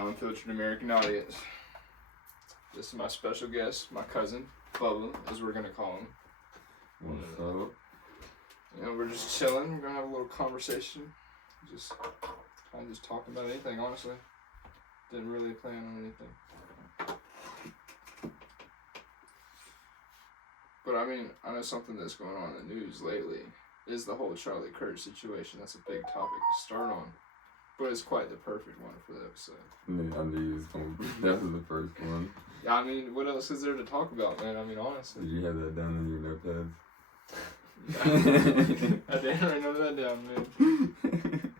Unfiltered American audience. This is my special guest, my cousin, Bubba, as we're going to call him. What's up? And we're just chilling. We're going to have a little conversation. Just talking about anything, honestly. Didn't really plan on anything. But I mean, I know something that's going on in the news lately is the whole Charlie Kirk situation. That's a big topic to start on. But it's quite the perfect one for the episode. I knew that was the first one. Yeah, I mean, what else is there to talk about, man? I mean, honestly. Did you have that down in your notepads? I didn't remember that down, man.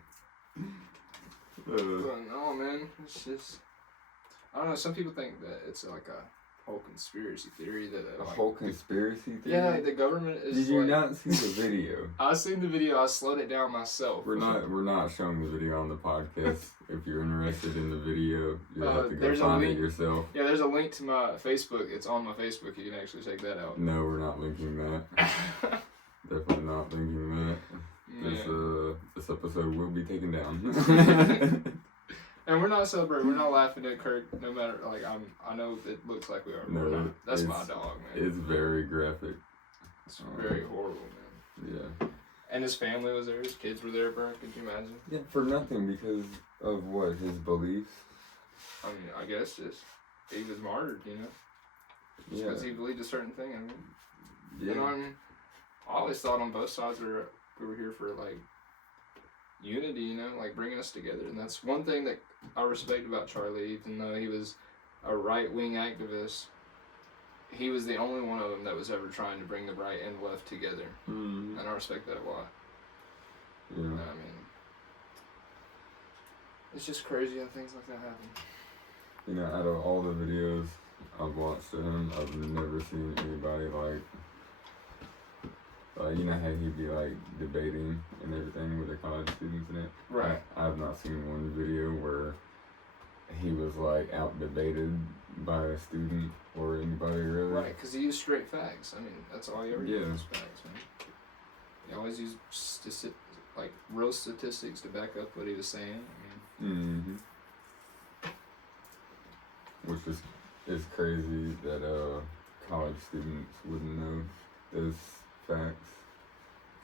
But no, man, it's just, I don't know, some people think that it's like a whole conspiracy theory that a whole conspiracy theory? Yeah, like the government is. Did you not see the video? I seen the video. I slowed it down myself. We're not showing the video on the podcast. If you're interested in the video, you'll have to go find it yourself. Yeah, there's a link to my Facebook. It's on my Facebook. You can actually check that out. No, we're not linking that. Definitely not linking that. Yeah. This episode will be taken down. And we're not celebrating. We're not laughing at Kirk. No matter, like, I know it looks like we are. But No, that's my dog, man. It's very graphic. It's very horrible, man. Yeah. And his family was there. His kids were there, bro. Could you imagine? Yeah, for nothing because of what, his beliefs. I mean, I guess just he was martyred, you know. Just because he believed a certain thing. I mean, you know what I mean? I always thought on both sides we were here for like unity, you know, like bringing us together. And that's one thing that I respect about Charlie, even though he was a right-wing activist. He was the only one of them that was ever trying to bring the right and left together. And I respect that a lot. Yeah. I mean, it's just crazy how things like that happen. You know, out of all the videos I've watched of him, I've never seen anybody like you know how he'd be like debating and everything with the college students in it? Right. I've not seen one video where he was like out debated by a student or anybody really. Right, because he used straight facts. I mean, that's all he ever used, facts, man. He always used real statistics to back up what he was saying. I mean, which is crazy that college students wouldn't know those facts.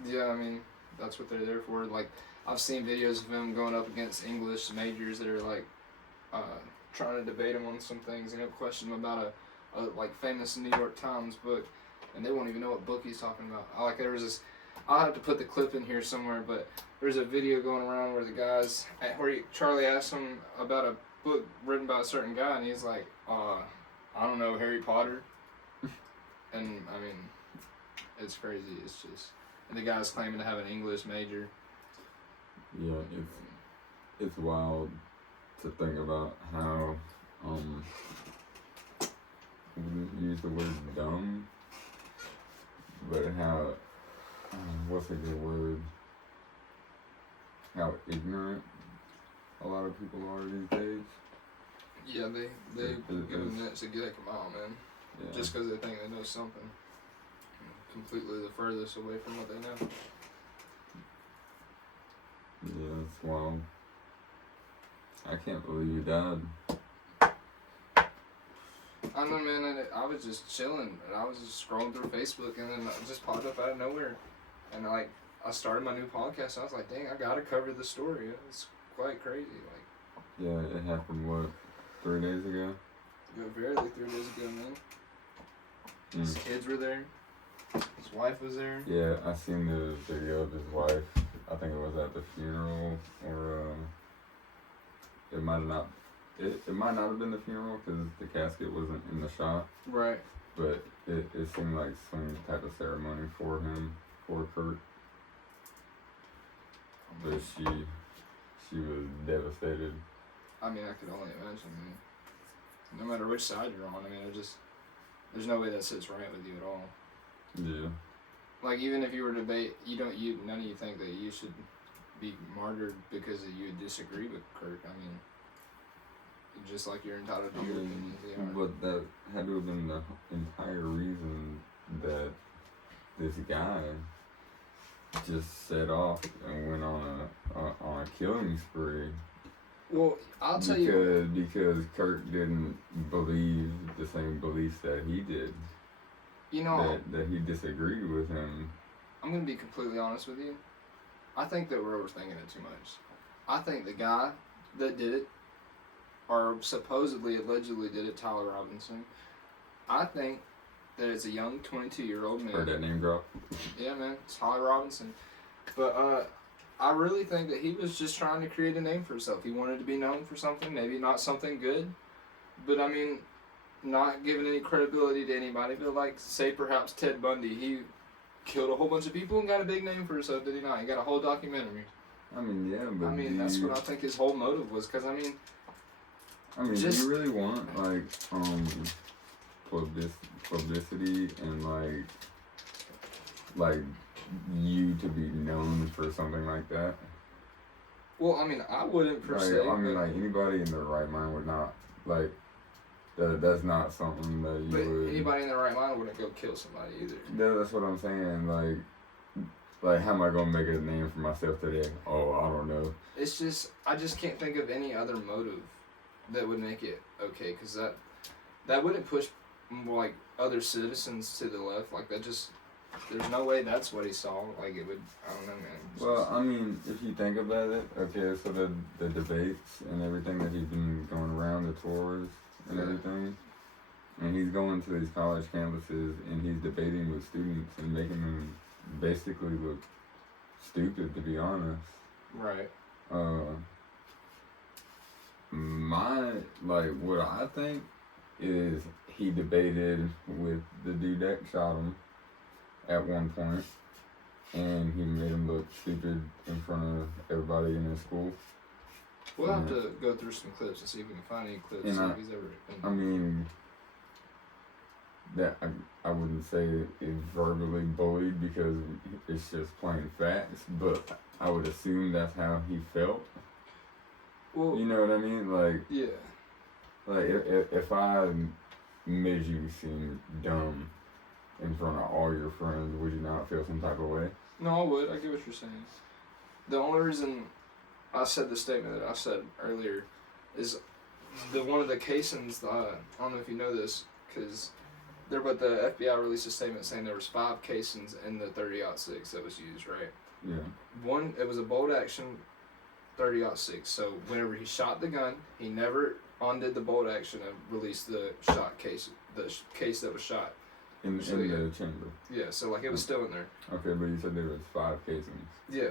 Yeah, I mean, that's what they're there for. Like, I've seen videos of him going up against English majors that are like trying to debate him on some things, you know, question him about a like famous New York Times book, and they won't even know what book he's talking about. There was this, I'll have to put the clip in here somewhere, but there's a video going around where the guys, Charlie asked him about a book written by a certain guy, and he's like, I don't know, Harry Potter. And I mean, it's crazy. It's just, and the guy's claiming to have an English major. Yeah, it's wild to think about how we wouldn't use the word dumb, but how what's a good word? How ignorant a lot of people are these days. Yeah, they give them that to get them out, man. Yeah. Just because they think they know something. Completely the furthest away from what they know. Yeah, it's wild. I can't believe you died. I know, man. I was just chilling, and I was just scrolling through Facebook, and then it just popped up out of nowhere. And I started my new podcast. And I was like, dang, I gotta cover the story. It's quite crazy. Like, yeah, it happened. What, 3 days ago? Yeah, barely 3 days ago, man. His kids were there. His wife was there. Yeah, I seen the video of his wife. I think it was at the funeral, or it might not have been the funeral because the casket wasn't in the shot. Right. But it seemed like some type of ceremony for him, for Kirk. But she was devastated. I mean, I could only imagine, man. No matter which side you're on, I mean, there's no way that sits right with you at all. Yeah. Like, even if you were to debate, none of you think that you should be martyred because you disagree with Kirk. I mean, just like you're entitled to your opinions. But that had to have been the entire reason that this guy just set off and went on a killing spree Well, I'll tell you. Because Kirk didn't believe the same beliefs that he did. You know, That he disagreed with him. I'm gonna be completely honest with you. I think that we're overthinking it too much. I think the guy that did it, or supposedly, allegedly did it, Tyler Robinson. I think that it's a young 22-year-old man. Heard that name drop? Yeah, man, it's Tyler Robinson. But I really think that he was just trying to create a name for himself. He wanted to be known for something, maybe not something good, but I mean, not giving any credibility to anybody. But like, say perhaps Ted Bundy, he killed a whole bunch of people and got a big name for himself, did he not? He got a whole documentary. I mean, yeah, but I mean, that's what I think his whole motive was. Because do just you really want like publicity and like you to be known for something like that? well, I mean, I wouldn't per se. I mean, like anybody in their right mind would not like that. That's not something that you But would. anybody in their right mind wouldn't go kill somebody either. Yeah, that's what I'm saying. Like, how am I gonna make a name for myself today? Oh, I don't know. It's just, I just can't think of any other motive that would make it okay, because that wouldn't push like other citizens to the left. Like that just, there's no way that's what he saw. Like it would, I don't know, man. Well, I mean, if you think about it, okay, so the debates and everything that he's been going around, the tours and everything, and he's going to these college campuses and he's debating with students and making them basically look stupid, to be honest. Right. What I think is he debated with the dude that shot him at one point, and he made him look stupid in front of everybody in his school. We'll have to go through some clips and see if we can find any clips. And If he's ever been. I mean, that I wouldn't say is verbally bullied because it's just plain facts, but I would assume that's how he felt. Well, You know what I mean? Like, yeah. like if I made you seem dumb in front of all your friends, would you not feel some type of way? No, I would. I get what you're saying. The only reason I said the statement that I said earlier is one of the casings. I don't know if you know this, because the FBI released a statement saying there was 5 casings in the 30-06 that was used, right? Yeah. One, it was a bolt action 30-06. So whenever he shot the gun, he never undid the bolt action and released the shot case, the case that was shot. In the chamber. Yeah, so like it was still in there. Okay, but you said there was 5 casings. Yeah.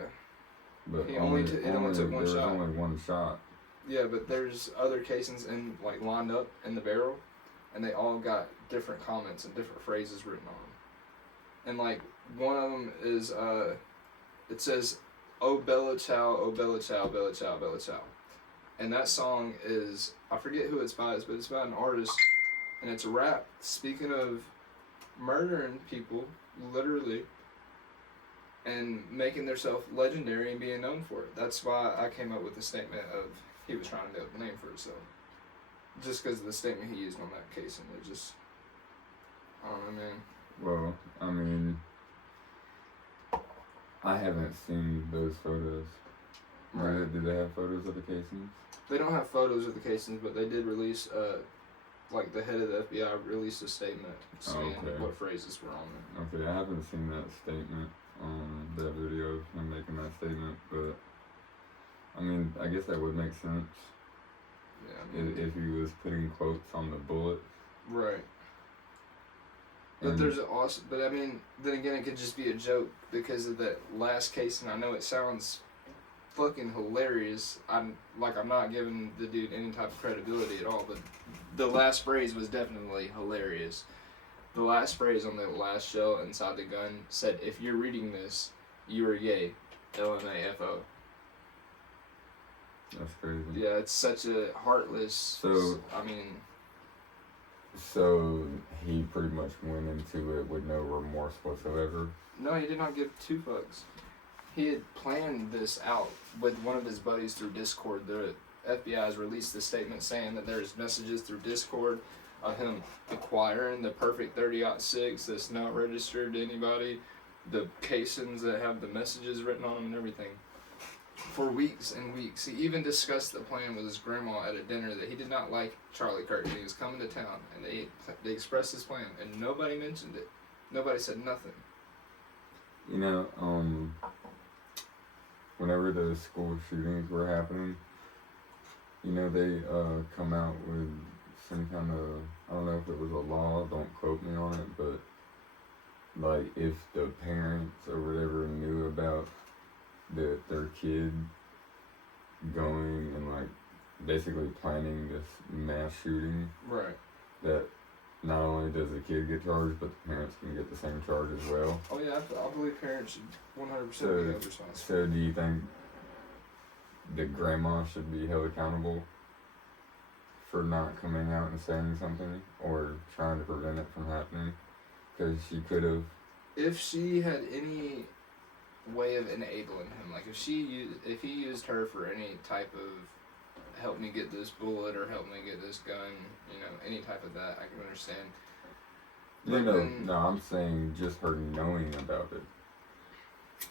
But It only took one there was shot. only one shot. Yeah, but there's other casings in like lined up in the barrel, and they all got different comments and different phrases written on them. And like one of them is it says, "Oh Bella Ciao, oh Bella Ciao, Bella Ciao, Bella Ciao," and that song is, I forget who it's by, but it's by an artist, and it's a rap speaking of murdering people, literally, and making themselves legendary and being known for it. That's why I came up with the statement of he was trying to make a name for himself. Just because of the statement he used on that case, and it just, I don't know, man. Well, I mean, I haven't seen those photos. Right. Did they have photos of the casings? They don't have photos of the casings, but they did release, like the head of the FBI released a statement saying what phrases were on there. Okay, I haven't seen that statement, that video of him making that statement, but I mean, I guess that would make sense. Yeah, I mean, If he was putting quotes on the bullets. right. But there's also, but I mean, then again, it could just be a joke because of that last case, and I know it sounds fucking hilarious. I'm not giving the dude any type of credibility at all, but the last phrase was definitely hilarious. The last phrase on the last shell inside the gun said, "If you're reading this, you are gay." LMAFO. That's crazy. Yeah, it's such a heartless. So he pretty much went into it with no remorse whatsoever. No, he did not give 2 fucks. He had planned this out with one of his buddies through Discord. The FBI has released a statement saying that there's messages through Discord of him acquiring the perfect 30-06 that's not registered to anybody, the casings that have the messages written on them and everything. for weeks and weeks. He even discussed the plan with his grandma at a dinner that he did not like Charlie Kirk. He was coming to town, and they expressed his plan, and nobody mentioned it. Nobody said nothing. You know, whenever the school shootings were happening, you know, they come out with some kind of, I don't know if it was a law, don't quote me on it, but like if the parents or whatever knew about their kid going and like basically planning this mass shooting, Right. that not only does the kid get charged, but the parents can get the same charge as well. Oh yeah, I believe parents should 100% be held responsible. So do you think the grandma should be held accountable for not coming out and saying something or trying to prevent it from happening? Because she could have. If she had any way of enabling him, like if he used her for any type of help me get this bullet or help me get this gun, you know, any type of that, I can understand. No, I'm saying just her knowing about it.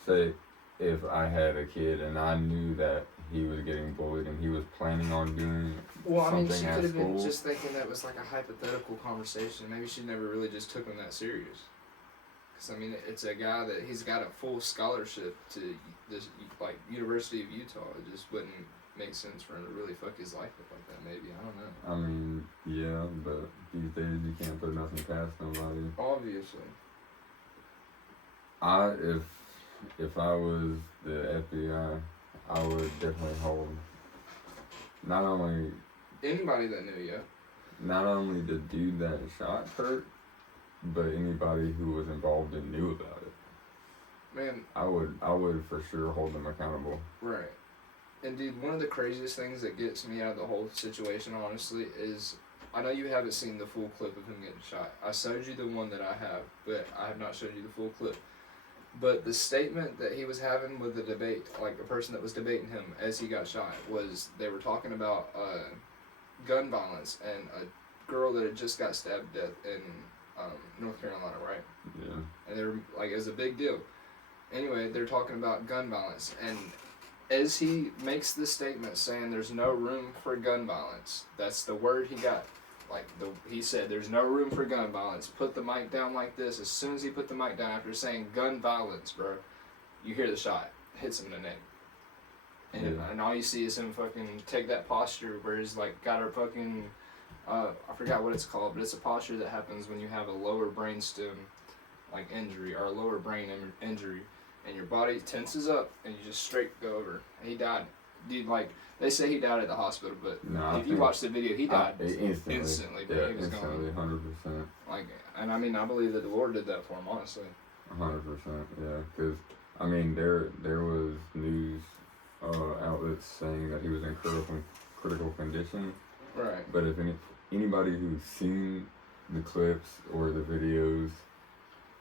Say, if I had a kid and I knew that he was getting bullied and he was planning on doing something she at could have school. been just thinking that was like a hypothetical conversation. Maybe she never really just took him that serious. Because, I mean, it's a guy that he's got a full scholarship to this, like, University of Utah. It just wouldn't make sense for him to really fuck his life up like that, maybe. I don't know. I mean, yeah, but these days you can't put nothing past nobody. Obviously. If I was the FBI, I would definitely hold not only Anybody that knew you. not only the dude that shot Kirk, but anybody who was involved and knew about it. Man. I would for sure hold them accountable. Right. And dude, one of the craziest things that gets me out of the whole situation, honestly, is I know you haven't seen the full clip of him getting shot. I showed you the one that I have, but I have not showed you the full clip. But the statement that he was having with the debate, like the person that was debating him as he got shot, was they were talking about gun violence and a girl that had just got stabbed to death in North Carolina, right? Yeah. And they were like, it was a big deal. Anyway, they're talking about gun violence, and as he makes this statement saying there's no room for gun violence, that's the word he got. Like, he said, there's no room for gun violence. Put the mic down like this. As soon as he put the mic down after saying gun violence, bro, you hear the shot. Hits him in the neck. And all you see is him fucking take that posture where he's, like, got her fucking, I forgot what it's called, but it's a posture that happens when you have a lower brainstem, like, injury, or a lower brain injury, and your body tenses up, and you just straight go over. And he died. Dude, like, they say he died at the hospital, but if you watch the video, he died instantly. But yeah, he was instantly, gone. 100%. Like, and I mean, I believe that the Lord did that for him, honestly. 100%, yeah. Because, I mean, there was news outlets saying that he was in critical condition. Right. But if anybody who's seen the clips or the videos,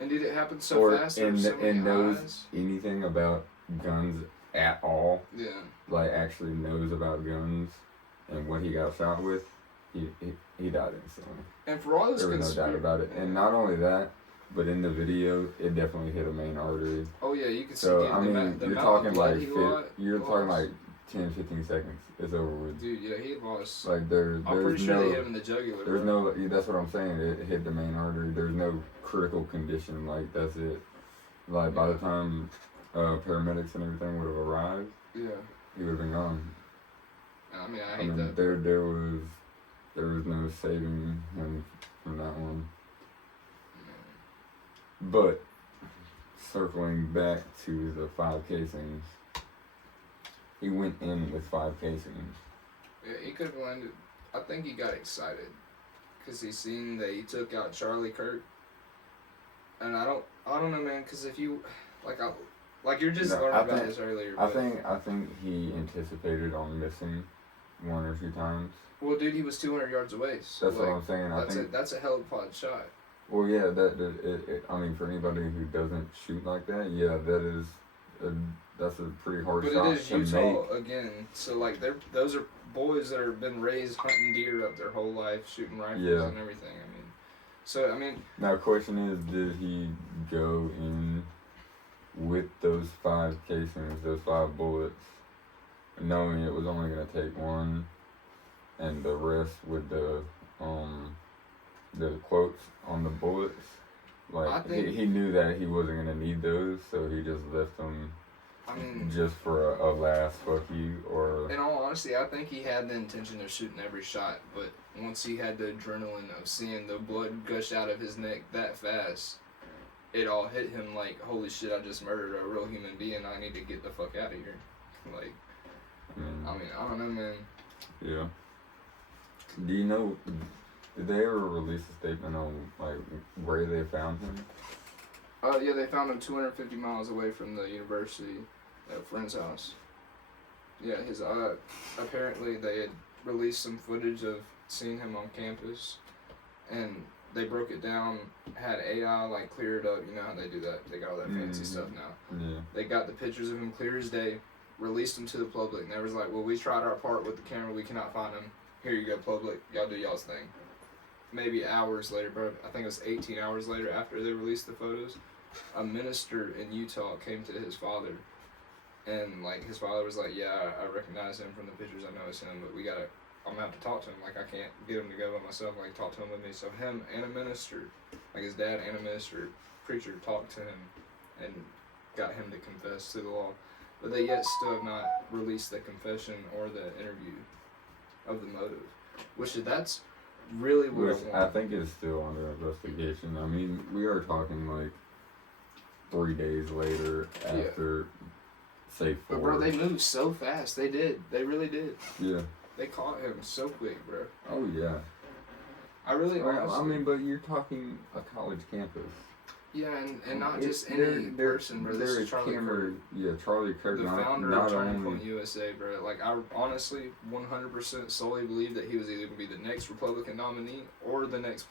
and did it happen so fast? And knows anything about guns at all, yeah, like actually knows about guns and what he got shot with, he died instantly. And for all those there was no doubt about it. And not only that, but in the video, it definitely hit a main artery. Oh yeah, you can see. So I mean, you're talking like you're talking like 10, 15 seconds. It's over with. Dude, yeah, he lost. Like there's I'm pretty sure no, they hit him in the jugular. There's no. That's what I'm saying. It hit the main artery. There's no critical condition. Like that's it. Like by the time paramedics and everything would have arrived, yeah, he would have been gone. I mean, I hate that. There was no saving him from that one. But circling back to the 5 casings, he went in with 5 casings. Yeah, he could have landed. I think he got excited because he seen that he took out Charlie Kirk. And I don't know, man. Because if you like you're just learning about this earlier. I think he anticipated on missing 1 or 2 times. Well, dude, he was 200 yards away. So that's what I'm saying. That's a hell of a pod shot. Well, yeah, I mean, for anybody who doesn't shoot like that, yeah, that's a pretty hard shot to make. But it is Utah again, so like those are boys that have been raised hunting deer up their whole life, shooting rifles and everything. I mean, so I mean. Now, the question is, did he go in with those 5 casings, those 5 bullets, knowing it was only gonna take one, and the rest with the quotes on the bullets. Like he knew that he wasn't gonna need those, so he just left them. I mean, just for a last fuck you, or. In all honesty, I think he had the intention of shooting every shot, but once he had the adrenaline of seeing the blood gush out of his neck that fast, it all hit him like, holy shit, I just murdered a real human being. I need to get the fuck out of here. Like, I mean, I don't know, man. Yeah. Do you know? Did they ever release a statement on like where they found him? Yeah, they found him 250 miles away from the university at a friend's house. Yeah, his apparently they had released some footage of seeing him on campus, and they broke it down, had AI like clear it up. You know how they do that? They got all that fancy stuff now. Yeah. They got the pictures of him clear as day, released them to the public, and they was like, well, we tried our part with the camera, we cannot find him. Here you go, public. Y'all do y'all's thing. Maybe hours later, bro. I think it was 18 hours later after they released the photos, a minister in Utah came to his father, and like his father was like, yeah, I recognize him from the pictures, I know it's him, but I'm gonna have to talk to him, like I can't get him to go by myself, like talk to him with me. So him and a minister, like his dad and a minister, preacher, talked to him and got him to confess to the law, but they yet still have not released the confession or the interview of the motive, which that's really what I think it's still under investigation. I mean, we are talking like 3 days later after, say 4. But bro, they moved so fast. They did. They really did. Yeah. They caught him so quick, bro. Oh yeah. I really. I mean, but you're talking a college campus. Yeah, and not just any person, bro. This is Charlie Kirk. Yeah, Charlie Kirk. The founder of Turning Point USA, bro. Like, I honestly 100% solely believe that he was either going to be the next Republican nominee or the next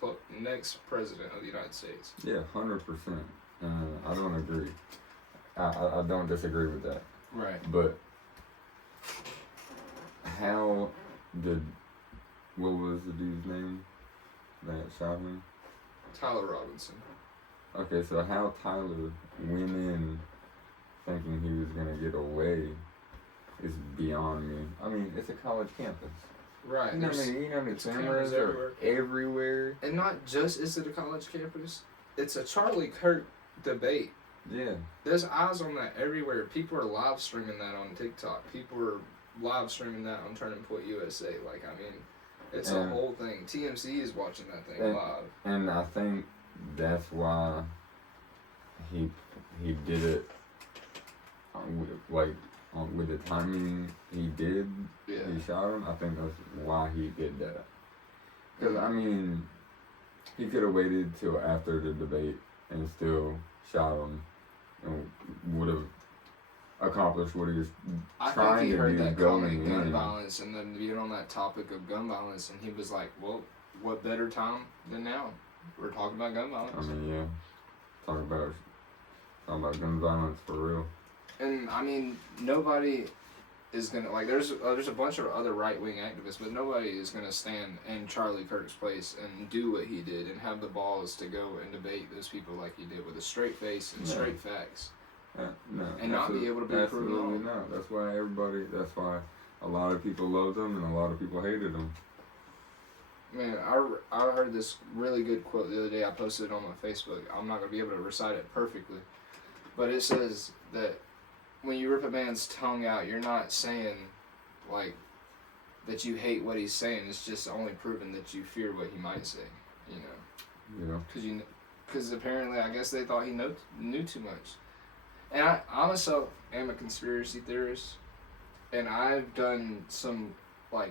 president of the United States. Yeah, 100%. I don't agree. I don't disagree with that. Right. But how what was the dude's name that shot him? Tyler Robinson. Okay, so how Tyler went in thinking he was going to get away is beyond me. I mean, it's a college campus. Right. You know the cameras are everywhere. And not just is it a college campus, it's a Charlie Kirk debate. Yeah. There's eyes on that everywhere. People are live streaming that on TikTok. People are live streaming that on Turning Point USA. Like, I mean, it's a whole thing. TMZ is watching that thing live. And I think that's why he did it with the timing he did. Yeah. He shot him. I think that's why he did that. Because I mean, he could have waited till after the debate and still shot him, and would have accomplished what he was trying to do. I think he heard that comment, gun violence, and then being on that topic of gun violence, and he was like, well, what better time than now? We're talking about gun violence. I mean, yeah. Talking about gun violence for real. And I mean, nobody is gonna there's a bunch of other right wing activists, but nobody is gonna stand in Charlie Kirk's place and do what he did and have the balls to go and debate those people like he did with a straight face and straight facts. No, and not be able to be proven wrong. No, that's why a lot of people loved him and a lot of people hated him. Man, I heard this really good quote the other day. I posted it on my Facebook. I'm not going to be able to recite it perfectly. But it says that when you rip a man's tongue out, you're not saying, like, that you hate what he's saying. It's just only proving that you fear what he might say, you know. Yeah. Because apparently, I guess they thought he knew too much. And I myself am a conspiracy theorist. And I've done some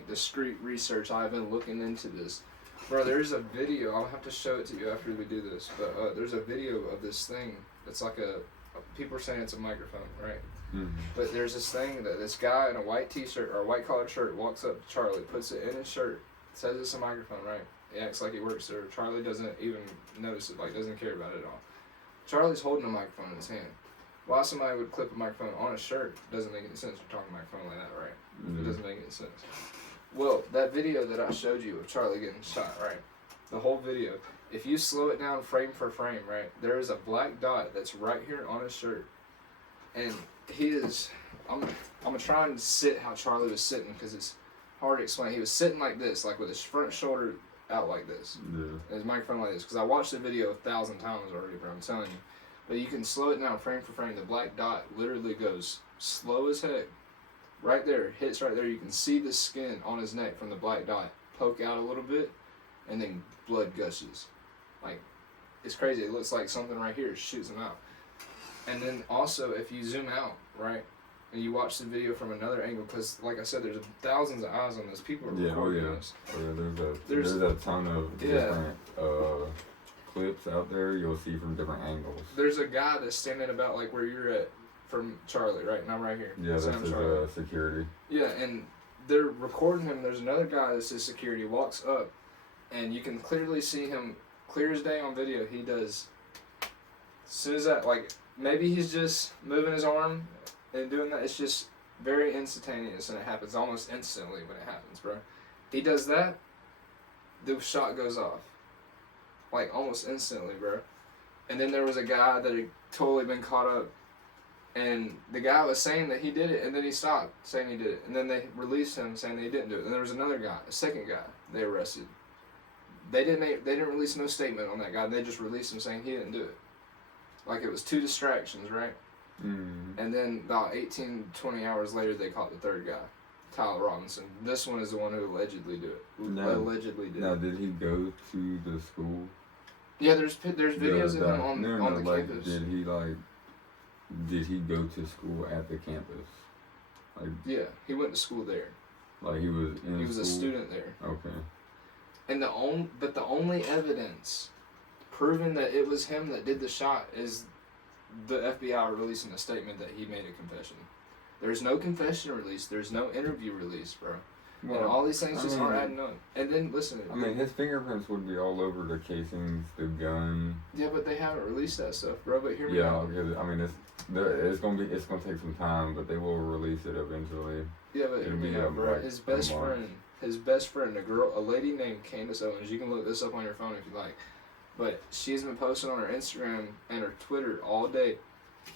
discreet research. I've been looking into this. Bro, there's a video. I'll have to show it to you after we do this. But there's a video of this thing. It's like people are saying it's a microphone, right? Mm-hmm. But there's this thing that this guy in a white t-shirt or a white collared shirt walks up to Charlie, puts it in his shirt, says it's a microphone, right? He acts like he works there. Charlie doesn't even notice it, doesn't care about it at all. Charlie's holding a microphone in his hand. Why somebody would clip a microphone on a shirt doesn't make any sense. You're talking microphone like that, right? Mm-hmm. It doesn't make any sense. Well, that video that I showed you of Charlie getting shot, right? The whole video, if you slow it down frame for frame, right, there is a black dot that's right here on his shirt. And he is, I'm I'm trying to sit how Charlie was sitting because it's hard to explain. He was sitting like this, like with his front shoulder out like this. Yeah. And his microphone like this. Because I watched the video 1,000 times already, but I'm telling you. But you can slow it down frame for frame. The black dot literally goes slow as heck. Right there, hits right there. You can see the skin on his neck from the black dot poke out a little bit, and then blood gushes. Like, it's crazy. It looks like something right here shoots him out. And then also, if you zoom out, right, and you watch the video from another angle, because like I said, there's thousands of eyes on this. People are recording this. Oh yeah, there's a ton of different clips out there you'll see from different angles. There's a guy that's standing about like where you're at from Charlie, right? And I'm right here. Yeah, that's his security. Yeah, and they're recording him. There's another guy that's his security, walks up, and you can clearly see him, clear as day on video. He does, as soon as that, like, maybe he's just moving his arm and doing that. It's just very instantaneous, and it happens almost instantly when it happens, bro. He does that, the shot goes off. Like, almost instantly, bro. And then there was a guy that had totally been caught up, and the guy was saying that he did it, and then he stopped saying he did it. And then they released him saying that he didn't do it. And there was another guy, a second guy, they arrested. They didn't release no statement on that guy. They just released him saying he didn't do it. Like, it was 2 distractions, right? Mm. And then about 18, 20 hours later, they caught the third guy, Tyler Robinson. This one is the one who allegedly did it. Allegedly did it. Now, did he go to the school? Yeah, there's videos of him on the campus. Did he go to school at the campus? Like, yeah, he went to school there. Like he was in He was school? a student there. Okay. And the only evidence proving that it was him that did the shot is the FBI releasing a statement that he made a confession. There's no confession released. There's no interview released, bro. Well, and all these things just aren't adding up. And then, listen. I mean, his fingerprints would be all over the casings, the gun. Yeah, but they haven't released that stuff, bro. But hear me out. Yeah, I mean, it's gonna take some time, but they will release it eventually. Yeah, but hear me out, bro. His best friend, a lady named Candace Owens. You can look this up on your phone if you like. But she's been posting on her Instagram and her Twitter all day,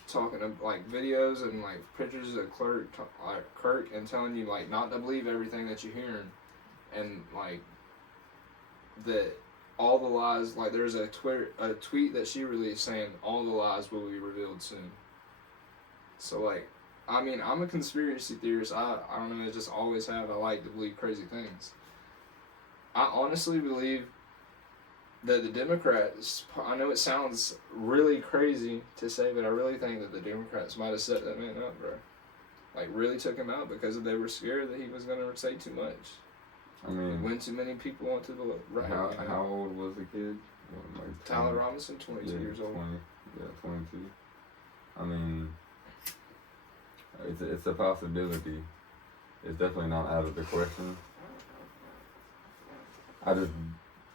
talking of like videos and like pictures of Kirk and telling you like not to believe everything that you're hearing, and like that all the lies, like there's a tweet that she released saying all the lies will be revealed soon. So like, I mean, I'm a conspiracy theorist. I don't know, I just always have. I like to believe crazy things. I honestly believe that the Democrats, I know it sounds really crazy to say, but I really think that the Democrats might have set that man up, bro. Like, really took him out because they were scared that he was going to say too much. I mean, when too many people went to the right. How old was the kid? Like Tyler Robinson, 22 years old. 22. I mean, it's a possibility. It's definitely not out of the question. I don't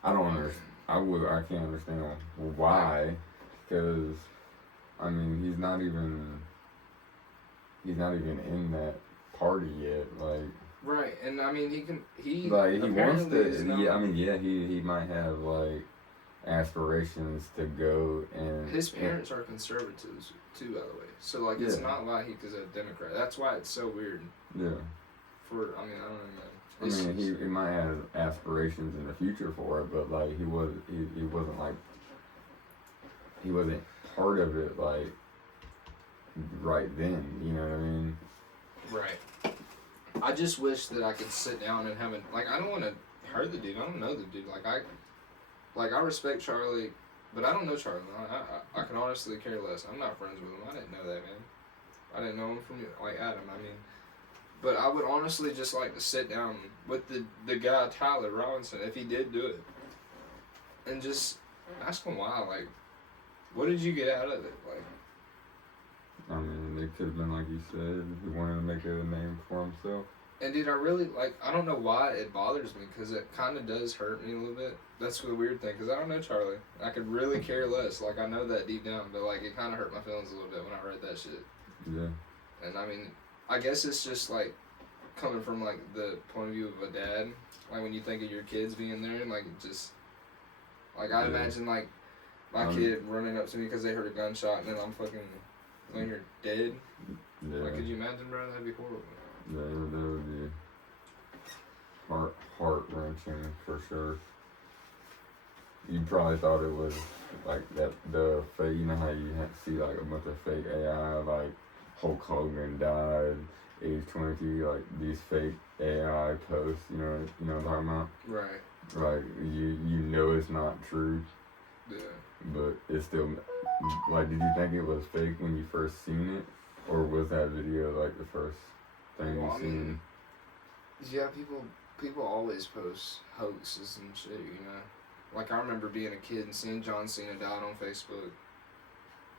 understand. I can't understand why, because I mean he's not even in that party yet, like. Right, and I mean he wants to. Yeah, I mean he might have like aspirations to go and. His parents are conservatives too, by the way. So like it's not like he's a Democrat. That's why it's so weird. Yeah. I mean I don't know. I mean, he might have aspirations in the future for it, but like he wasn't part of it like right then. You know what I mean? Right. I just wish that I could sit down and have I don't want to hurt the dude. I don't know the dude. I respect Charlie, but I don't know Charlie. I can honestly care less. I'm not friends with him. I didn't know that, man. I didn't know him from like Adam. I mean. But I would honestly just like to sit down with the guy, Tyler Robinson, if he did do it, and just ask him why. Like, what did you get out of it? Like, I mean, it could have been like you said, he wanted to make a name for himself. And dude, I don't know why it bothers me, because it kind of does hurt me a little bit. That's the weird thing, because I don't know Charlie. I could really care less. Like, I know that deep down, but like, it kind of hurt my feelings a little bit when I read that shit. Yeah. And I mean, I guess it's just like coming from like the point of view of a dad, like when you think of your kids being there, and like it just like I imagine like my kid running up to me because they heard a gunshot, and then I'm fucking when you're dead. Yeah. Like, could you imagine, bro? That'd be horrible. Yeah, that would be heart wrenching for sure. You probably thought it was like that the fake. You know how you see like a bunch of fake AI, like Hulk Hogan died age 22, like these fake AI posts. You know what I'm talking about? Right. Like you know it's not true, Yeah. but it's still like. Did you think it was fake when you first seen it, or was that video like the first thing you seen? Yeah, people always post hoaxes and shit, you know. Like, I remember being a kid and seeing John Cena died on Facebook.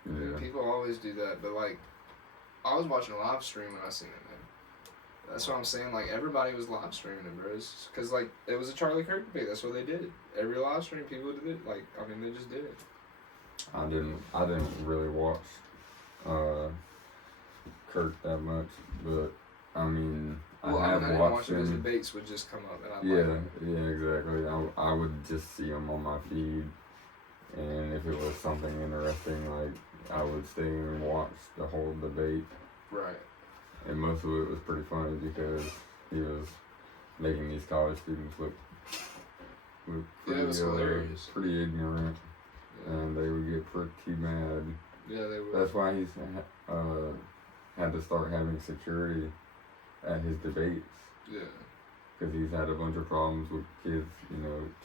Yeah. People always do that, but like, I was watching a live stream when I seen it, man. That's what I'm saying. Like, everybody was live streaming it, bros. Cause like it was a Charlie Kirk debate. That's what they did. Every live stream, people did it. Like, I mean, they just did it. I didn't really watch Kirk that much, but I mean, Well, I have didn't watched watch it. His him. debates would just come up, and I'd Yeah, like, yeah, exactly. I would just see him on my feed, and if it was something interesting, like I would stay and watch the whole debate. right. And most of it was pretty funny because he was making these college students look pretty, it was hilarious. pretty ignorant, Yeah. and they would get pretty mad. Yeah, they would. That's why he's had to start having security at his debates, Yeah. because he's had a bunch of problems with kids,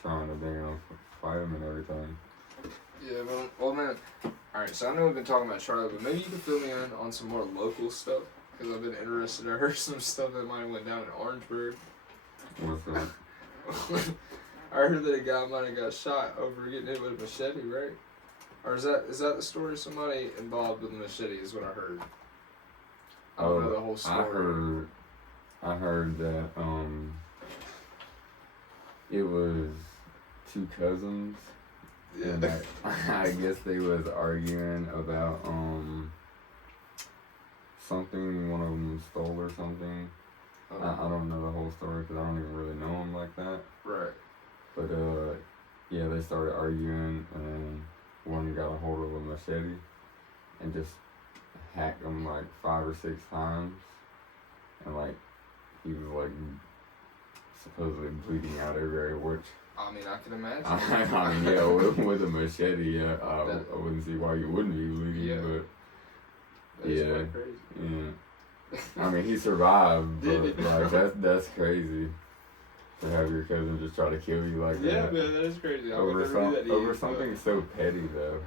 trying to damn fight him and everything. Yeah, well, man. All right, so I know we've been talking about Charlie, but maybe you can fill me in on some more local stuff, because I've been interested. I heard some stuff that might have went down in Orangeburg. What's that? I heard that a guy might have got shot over getting hit with a machete, right? Or is that the story? Somebody involved with a machete is what I heard. I don't know the whole story. I heard that it was two cousins. Yeah. And that, I guess they was arguing about something one of them stole or something. I don't know the whole story because I don't even really know him like that. Right. But yeah, they started arguing, and one got a hold of a machete and just hacked him like 5 or 6 times, and like he was like supposedly bleeding out everywhere, which I mean, I can imagine. I mean, yeah, with a machete, yeah, I wouldn't see why you wouldn't be bleeding, Yeah. but That's yeah, quite crazy. yeah. I mean, he survived, but like that's crazy to have your cousin just try to kill you like Yeah, that. man, that is crazy. I over would never do that to over you, something but- so petty though.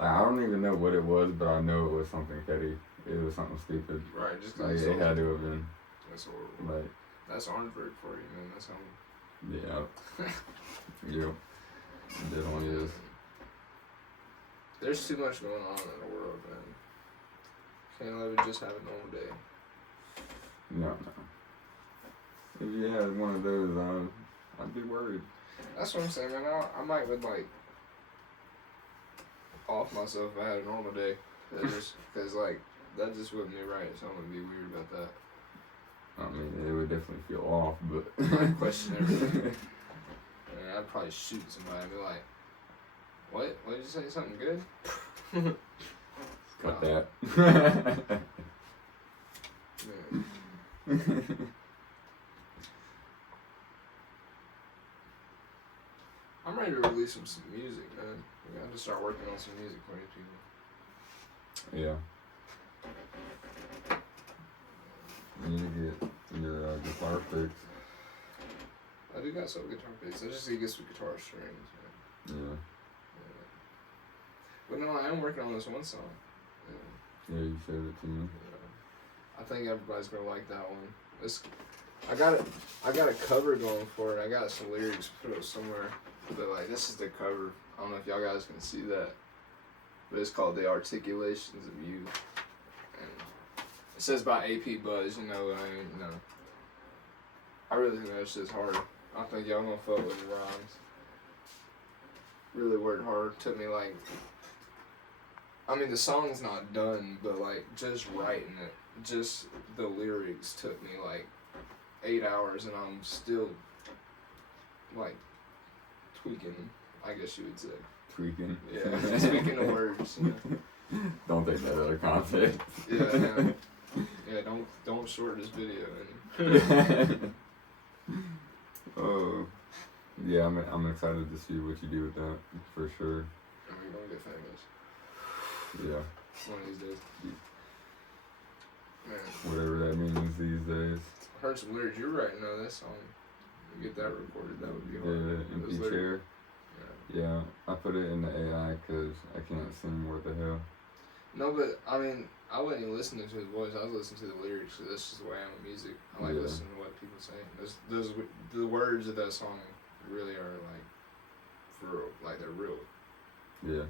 Like, I don't even know what it was, but I know it was something petty. It was something stupid. Right, just Like because it had to have been. That's horrible. Like That's Orangeburg for you, man. That's home. yeah, yep, it definitely is. There's too much going on in the world, man. Can't let it just have a normal day. No. If you had one of those, I'd be worried. That's what I'm saying, man. I might would like off myself if I had a normal day. Because like that just wouldn't be right. So I'm gonna be weird about that. I mean, it would definitely feel off, but I'd question everything. And I'd probably shoot somebody and be like, "What? What did you say? Something good?" cut that. Yeah. I'm ready to release some music, man. I got to start working on some music for these people. Yeah. You need to get your guitar fixed. I do got some guitar picks. I just need to get some guitar strings, man. Yeah. But no, I am working on this one song. Yeah, you showed it to me. I think everybody's gonna like that one. I got a cover going for it. I got some lyrics put up somewhere. But like, this is the cover. I don't know if y'all guys can see that. But it's called The Articulations of You. And it says by AP Buzz, you know what I mean? You know. I really think that shit's hard. I think y'all gonna fuck with the rhymes. Really worked hard. Took me like, I mean the song's not done, but like just writing it, just the lyrics took me like 8 hours, and I'm still like tweaking, I guess you would say. Tweaking. Yeah, tweaking the words. You know? Don't take that out of context. Yeah, Yeah, don't short this video any. Oh, yeah, I'm excited to see what you do with that for sure. And we're gonna get famous. Yeah. One of these days. Man. Whatever that means these days. I heard some lyrics you're writing on that song. You get that recorded, that would be hard. The MP chair. Yeah, I put it in the AI because I can't sing worth the hell. No, but I mean, I wasn't even listening to his voice. I was listening to the lyrics. So that's just the way I am with music. I like listening to what people say. The words of that song really are like, for real, like they're real. Yeah,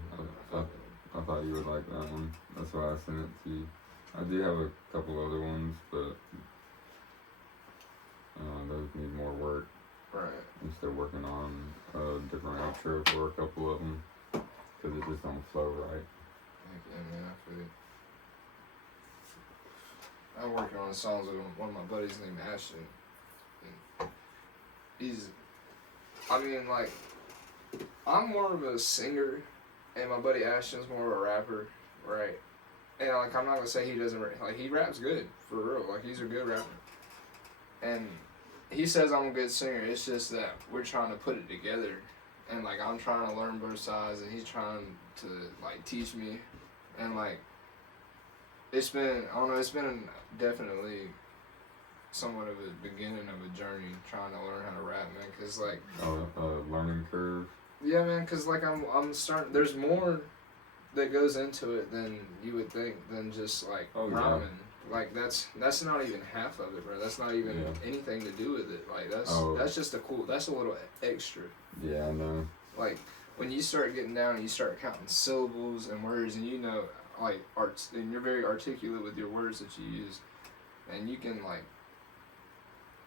I thought you would like that one. That's why I sent it to you. I do have a couple other ones, but those need more work. Right. I'm still working on a different outro for a couple of them because it just don't flow right. Yeah, man, I feel it. I'm working on songs with one of my buddies named Ashton. I'm more of a singer, and my buddy Ashton's more of a rapper, right? And like, I'm not gonna say he doesn't like, he raps good for real. Like, he's a good rapper, and he says I'm a good singer. It's just that we're trying to put it together, and like, I'm trying to learn both sides, and he's trying to like teach me, and like, it's been definitely somewhat of a beginning of a journey trying to learn how to rap, man. Cause like, learning curve. Yeah, man. Cause like, I'm starting. There's more that goes into it than you would think, than just like rhyming. Like, that's not even half of it, bro. That's not even anything to do with it. Like, that's just that's a little extra. Yeah, I know. Like, when you start getting down and you start counting syllables and words, and you know, like, and you're very articulate with your words that you use, and you can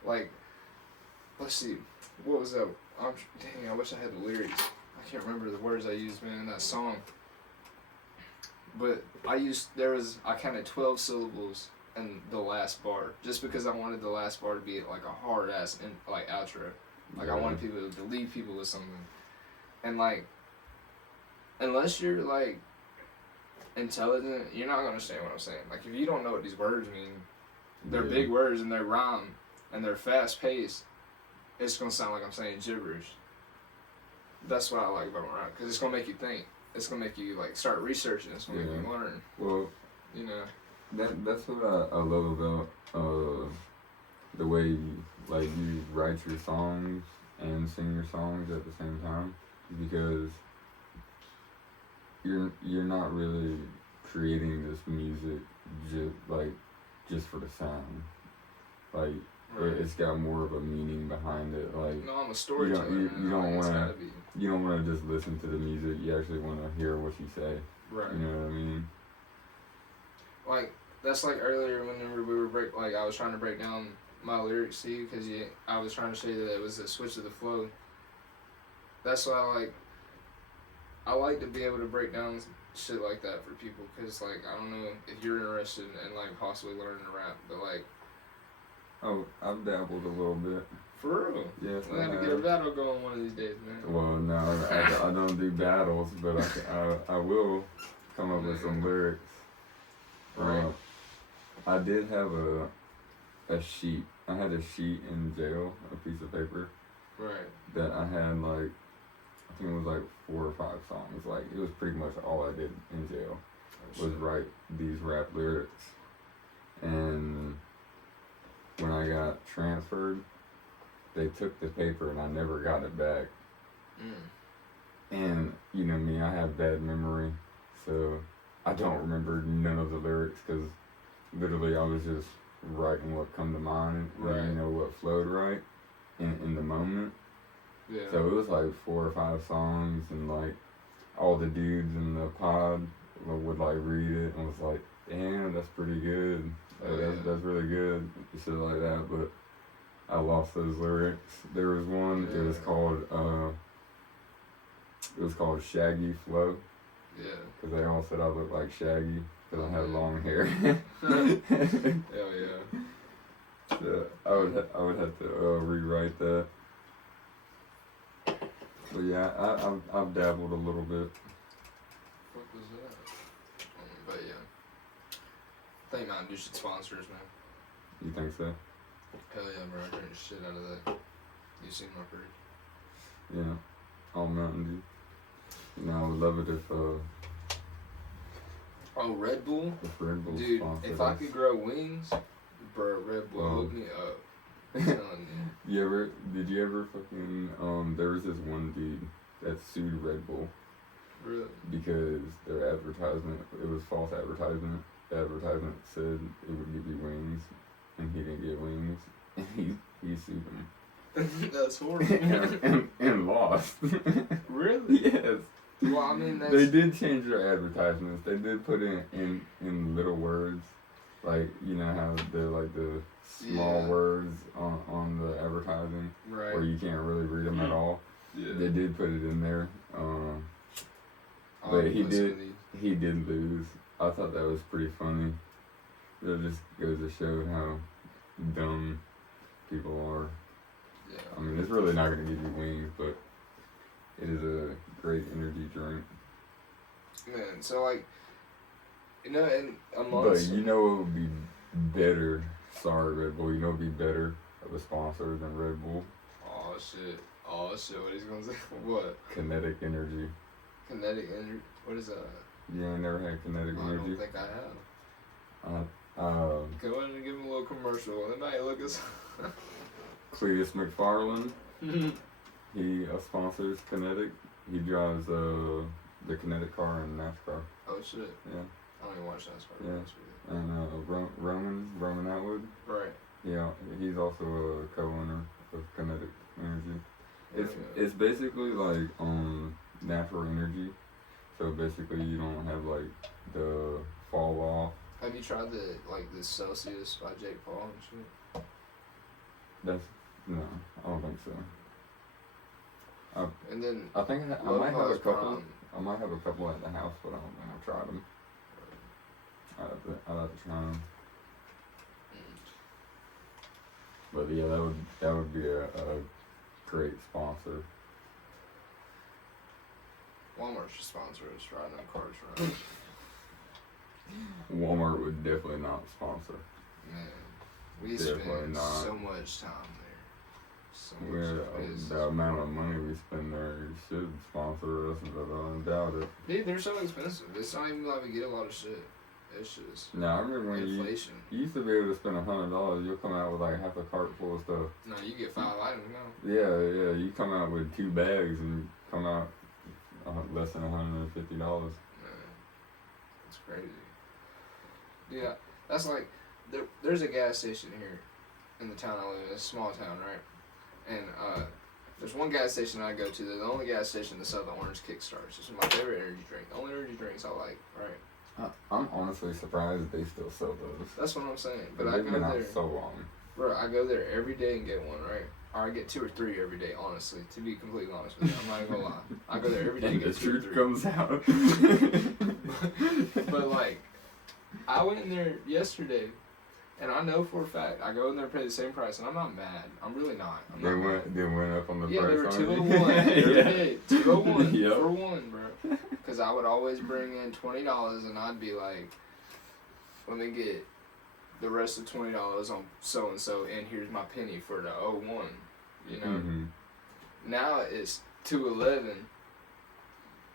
like, let's see, what was that? Dang, I wish I had the lyrics. I can't remember the words I used, man, in that song. But I counted 12 syllables in the last bar, just because I wanted the last bar to be like a hard ass like outro. Like, I wanted people to leave people with something. And like, unless you're like intelligent, you're not gonna understand what I'm saying. Like, if you don't know what these words mean, they're big words and they rhyme and they're fast paced, it's gonna sound like I'm saying gibberish. That's what I like about rap, because it's gonna make you think. It's gonna make you like start researching. It's gonna make you learn. Well, you know. That's what I love about the way you write your songs and sing your songs at the same time, because you're not really creating this music just for the sound. Like, it's got more of a meaning behind it. Like, no, I'm a storyteller. You don't want to just listen to the music. You actually want to hear what you say. Right. You know what I mean? Like, that's like earlier whenever we were I was trying to break down my lyrics to you, because I was trying to show you that it was a switch of the flow. That's why I like to be able to break down shit like that for people, because like, I don't know if you're interested in like possibly learning to rap, but like. Oh, I've dabbled a little bit. For real? Yes, we'll have to get a battle going one of these days, man. Well, no, I don't do battles, but I will come up with some lyrics. Right. I did have a sheet. I had a sheet in jail, a piece of paper. Right. That I had I think it was 4 or 5 songs. Like, it was pretty much all I did in jail was write these rap lyrics. And when I got transferred, they took the paper and I never got it back. And you know me, I have bad memory, so I don't remember none of the lyrics, because literally I was just writing what come to mind, and what flowed right in the moment. Yeah. So it was 4 or 5 songs, and all the dudes in the pod would read it and was like, damn, that's pretty good. That's really good, shit like that. But I lost those lyrics. There was one. Yeah. It was called Shaggy Flow. Yeah. Because they all said I looked like Shaggy because I had long hair. Hell yeah. So I would have to rewrite that. But yeah, I've dabbled a little bit. What was that? But yeah. I think Mountain Dew should sponsor us, man. You think so? Hell yeah, bro. I drink the shit out of that. You seen my fridge? Yeah. All Mountain Dew. I would love it if Oh, Red Bull? Red Bull Dude, sponsored if I us. could grow wings, bro, Red Bull, hook me up. I'm telling you. Did you ever fucking, there was this one dude that sued Red Bull Really? because their advertisement, it was false advertisement. The advertisement said it would give you wings, and he didn't get wings, and he sued them. That's horrible. and lost. Really? Yes. Well, I mean, that's... They did change their advertisements. They did put in little words, like, you know how they're like the small words on the advertising, right. where you can't really read them at all. Yeah. They did put it in there, but he did lose. I thought that was pretty funny. It just goes to show how dumb people are. Yeah. I mean, it's really not going to give you wings, but it is a great energy drink. Man, so like, in a month. But you know it would be better. Sorry, Red Bull. You know it would be better of a sponsor than Red Bull. Oh shit! What he's gonna say? What? Kinetic energy. Kinetic energy. What is that? You ain't never had kinetic I energy? don't think I have. Go ahead and give him a little commercial. Anybody look us? Cletus McFarland. He sponsors Kinetic. He drives the Kinetic car in NASCAR. Oh shit! Yeah. I don't even watch NASCAR. Yeah. And Roman Atwood. Right. Yeah, he's also a co-owner of Kinetic Energy. It's basically like natural energy. So basically, you don't have like the fall off. Have you tried the Celsius by Jake Paul and shit? No, I don't think so. And then I think I might have a couple. I might have a couple at the house, but I don't think I've tried them. I'd have to try them. But yeah, that would be a great sponsor. Walmart should sponsor us riding on cars around. Walmart would definitely not sponsor. Man, we Definitely spend not. so much time there. So much The amount of money we spend there should sponsor us, but I doubt it. Dude, they're so expensive. It's not even like we get a lot of shit. It's just I remember when inflation. you used to be able to spend $100. You'll come out with like half a cart full of stuff. No, you get 5 items now. Yeah. You come out with 2 bags and come out less than $150. Man, it's crazy. Yeah, that's like there's a gas station here in the town I live in. It's a small town, right? And there's one gas station I go to. They're the only gas station that sells the orange Kickstars. It's my favorite energy drink. The only energy drinks I like, right? I'm honestly surprised they still sell those. That's what I'm saying. But They've I go been out there. so long. Bro, I go there every day and get one, right? Or I get 2 or 3 every day, honestly. To be completely honest with you, I'm not even gonna lie. I go there every day and The get 2 or truth 3. comes out. But like, I went in there yesterday, and I know for a fact I go in there and pay the same price, and I'm not mad. I'm really not. They went up on the Yeah, price. they were on 201 every Yeah. day. 201 Yep. for one, bro. Because I would always bring in $20, and I'd be like, let me get the rest of $20 on so and so, and here's my penny for the 01. You know. Mm-hmm. Now it's 211,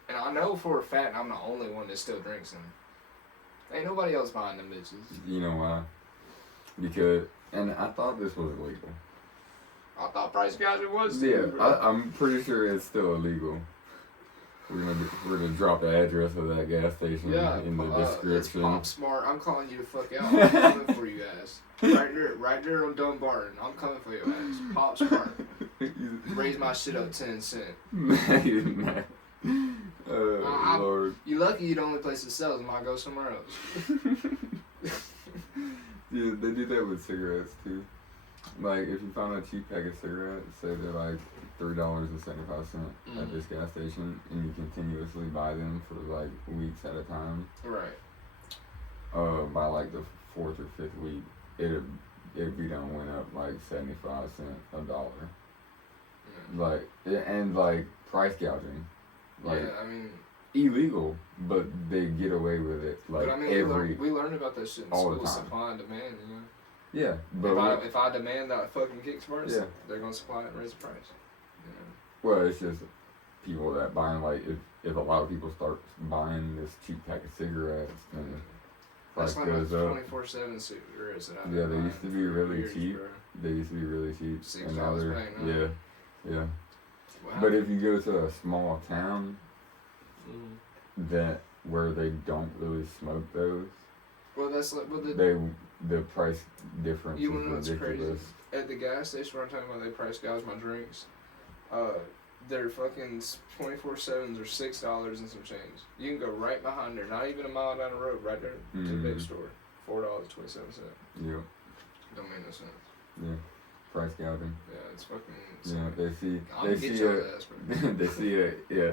and I know for a fact I'm the only one that still drinks them. Ain't nobody else buying them bitches. You know why? Because, and I thought this was illegal. I thought price gouging was Yeah, too, bro. I'm pretty sure it's still illegal. We're gonna drop the address of that gas station in the It's description. Pop Smart. I'm calling you the fuck out. I'm coming for you ass. Right there on Dumbarton. I'm coming for your ass. Pop Smart. Raise my shit up 10 cents. Man. Lord. You lucky the only place that sells them. I go somewhere else. Yeah, they do that with cigarettes too. Like if you find a cheap pack of cigarettes, say they're like $3.75 at this gas station, and you continuously buy them for like weeks at a time. Right. By like the 4th or 5th week, it'd be done went up like 75 cents, $1. Yeah. Like and like price gouging. Like yeah, I mean, illegal, but they get away with it like but I mean, we learned about that shit in all the school, time. supply and demand, you know. Yeah, but If I demand that fucking kick Sparks, yeah, they're gonna supply it and raise the price. You know? well, it's just people that buying like if a lot of people start buying this cheap pack of cigarettes, then price That's like goes my up. 24/7 cigarettes that I've Yeah, been they used to buying be for really years, cheap. bro. They used to be really cheap, and now $6 they're back now. yeah. Wow. But if you go to a small town Mhm. where they don't really smoke those, Well, that's like the price difference you wanna know is what's ridiculous. crazy? At the gas station where I'm talking about, they price gouge my drinks. Their fucking 24/7s are $6 and some change. You can go right behind there, not even a mile down the road, right there to the big store. $4.27. Yep. Don't make no sense. Yeah. Price gouging. Yeah, it's fucking. Yeah, they see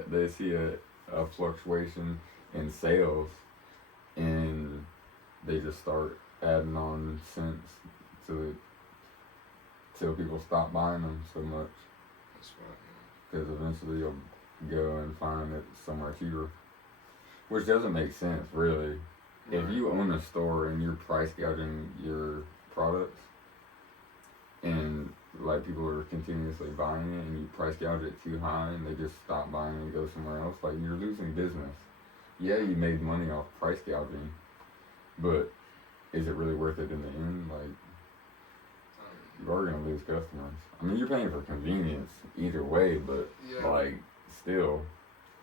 they see a fluctuation in sales, and they just start adding on cents till people stop buying them so much. That's fucking. Because eventually you'll go and find it somewhere cheaper, which doesn't make sense really. Right. If you own a store and you're price gouging your products, and like people are continuously buying it, and you price gouge it too high, and they just stop buying and go somewhere else, like you're losing business. Yeah, you made money off price gouging, but is it really worth it in the end? Like, you are gonna lose customers. I mean, you're paying for convenience either way, but Yeah. like still.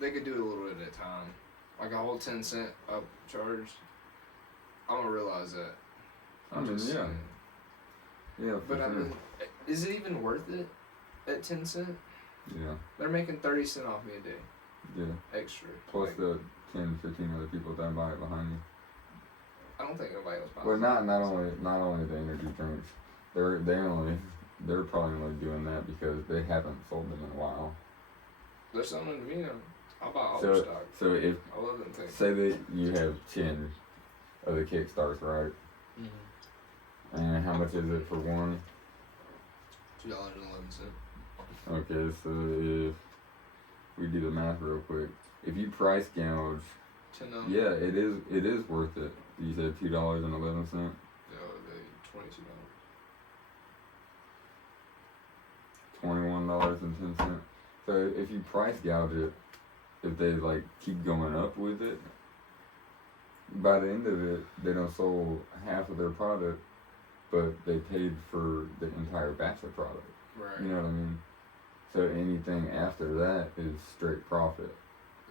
They could do it a little bit at a time. Like a whole 10-cent up charge. I'm gonna realize that. I mean, just yeah. saying. Yeah, for But I sure. mean, is it even worth it at 10 cent? Yeah. They're making 30 cent off me a day. Yeah. Extra. Plus Like, the 10, 15 other people that buy it behind you. I don't think nobody else buys Well, it. not only the energy drinks. They're probably only doing that because they haven't sold them in a while. There's something to me now. I'll buy all their stock. So if I love them things. say that you have 10 of the Kickstarts, right? Mm-hmm. And how much is it for one? $2.11. Okay, so if we do the math real quick, if you price gouge, $10. yeah, it is worth it. You said $2.11. Yeah, they $22. $21.10. So if you price gouge it, if they like keep going up with it, by the end of it, they don't sold half of their product, but they paid for the entire batch of product. Right. You know what I mean? So anything after that is straight profit.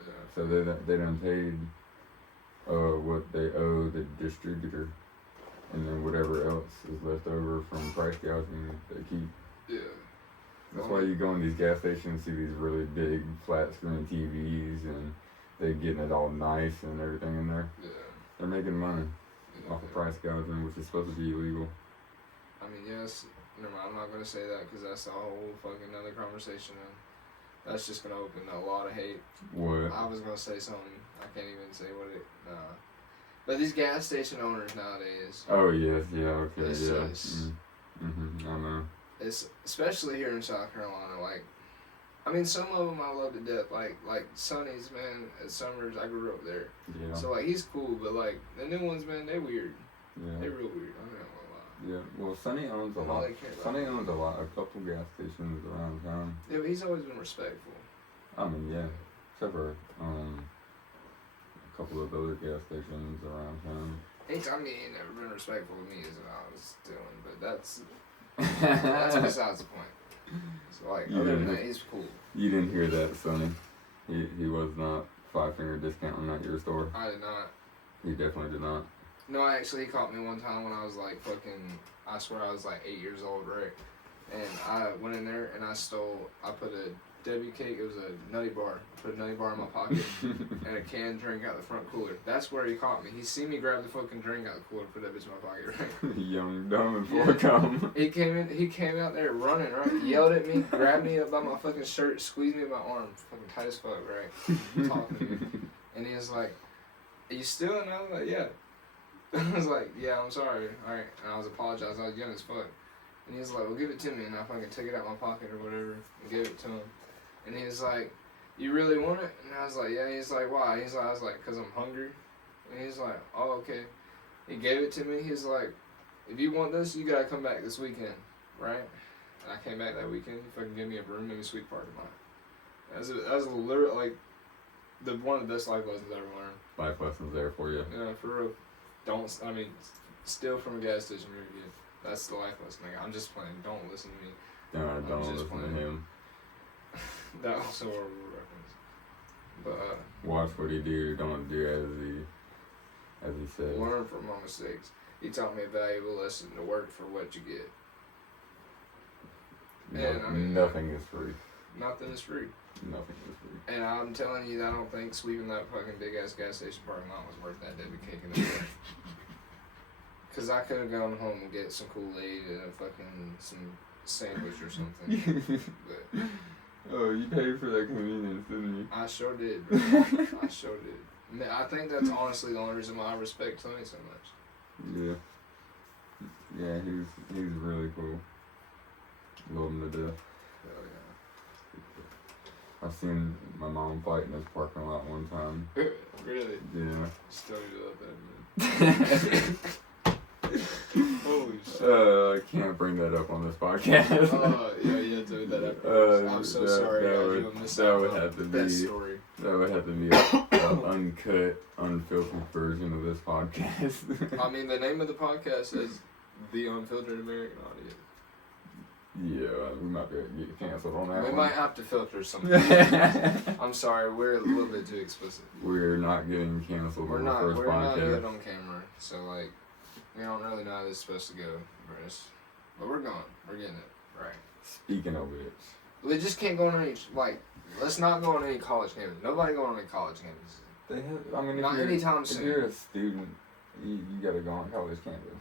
Yeah. So they done paid what they owe the distributor, and then whatever else is left over from price gouging, they keep. Yeah. That's why you go in these gas stations, see these really big flat screen TVs, and they're getting it all nice and everything in there. Yeah. They're making money Yeah. off of price gouging, which is supposed to be illegal. I mean, yes. Never mind, I'm not gonna say that because that's a whole fucking other conversation, and that's just gonna open a lot of hate. What? I was gonna say something. I can't even say what it. Nah. But these gas station owners nowadays. Oh yes, yeah, okay, It's yeah. just- I know. It's especially here in South Carolina. Like, I mean, some of them I love to death. Like Sonny's, man. At Summers, I grew up there. Yeah. So like he's cool, but like the new ones, man, they weird. Yeah. They real weird. I'm not gonna lie. Yeah. Well, Sonny owns a All lot. they care about. Sonny owns a couple gas stations around town. Yeah, but he's always been respectful. I mean, yeah. Except for a couple of other gas stations around town. I mean, he ain't never been respectful to me as I was doing, but that's besides the point. So like, You other than didn't- that, he's cool. You didn't hear that, Sonny. He was not 5-finger discounting at your store. I did not. He definitely did not. No, actually, he caught me one time when I was like fucking. I swear I was like 8 years old, right? And I went in there and I put a Debbie cake. It was a nutty bar. I put a nutty bar in my pocket and a canned drink out the front cooler. That's where he caught me. He seen me grab the fucking drink out the cooler, put that bitch in my pocket, right? Young, dumb, and full Yeah. of cum. He came out there running, right? Yelled at me, grabbed me up by my fucking shirt, squeezed me in my arm, fucking tight as fuck, right? Talking to me. And he was like, "Are you still?" And I was like, "Yeah." I was like, "Yeah, I'm sorry." Alright. And I was apologizing. I was young as fuck. And he was like, "Well, give it to me." And I fucking took it out my pocket or whatever and gave it to him. And he was like, you really want it? And I was like, yeah. He's like, why? He's like, I was like, cause I'm hungry. And he's like, oh, okay. He gave it to me. He's like, if you want this, you gotta come back this weekend, right? And I came back that weekend. He fucking gave me a room in a sweet parking lot. That was literally like one of the best life lessons I ever learned. Life lessons there for you. Yeah, for real. Steal from a gas station when you're good. That's the life lesson. Like, I'm just playing. Don't listen to me. No, don't listen to him. That was a horrible reference. But watch what he do. Don't do as he says. Learn from my mistakes. He taught me a valuable lesson to work for what you get. And nothing is free. Nothing is free. Nothing is free. And I'm telling you, I don't think sweeping that fucking big ass gas station parking lot was worth that Debbie cake in the morning. Cause I could have gone home and get some Kool-Aid and some sandwich or something. But oh, you paid for that convenience, didn't you? I sure did, bro. I sure did. I think that's honestly the only reason why I respect Tony so much. Yeah. Yeah, he's really cool. Love him to death. Hell I've seen my mom fight in this parking lot one time. yeah. Really? Yeah. Still need to let that in. Holy shit. I can't bring that up on this podcast. Yeah, you had to do that after. I'm so sorry. That would have to be. Story. That would have to be an uncut, unfiltered version of this podcast. I mean, the name of the podcast is The Unfiltered American Audience. Yeah, we might get canceled on that. We one. might have to filter something. I'm sorry, we're a little bit too explicit. We're not getting canceled on the first podcast. We're not good on camera, so like, we don't really know how this is supposed to go, Chris. But we're going. We're getting it right. Speaking of which, we just can't go on any let's not go on any college campus. Nobody going on any college campuses. they have. I mean, Not anytime soon. If you're a student, you gotta go on college campus.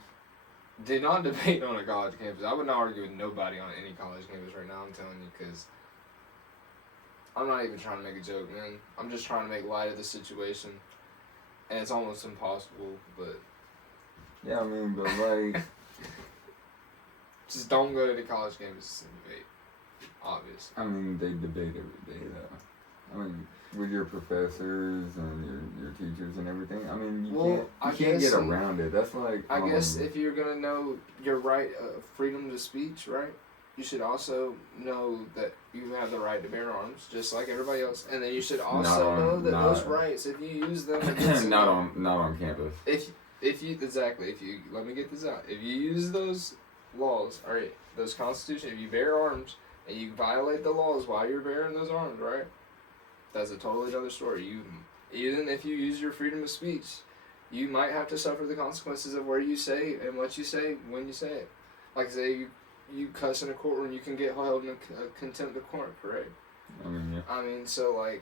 Do not debate on a college campus. I would not argue with nobody on any college campus right now, I'm telling you, because I'm not even trying to make a joke, man. I'm just trying to make light of the situation, and it's almost impossible, but... Yeah, I mean, but like... just don't go to the college campus and debate, obviously. I mean, they debate every day, though. I mean, with your professors and your teachers and everything, I mean, you can't get around it. That's like... I guess if you're going to know your right of freedom to speech, right, you should also know that you have the right to bear arms, just like everybody else. And then you should also know that those rights, if you use them against not on campus. Let me get this out. If you use those laws, all right, those constitutions, if you bear arms and you violate the laws while you're bearing those arms, right, that's a totally other story. Even if you use your freedom of speech, you might have to suffer the consequences of where you say and what you say when you say it. Like say you cuss in a courtroom, you can get held in contempt of court, correct? I mean, yeah. I mean, so like,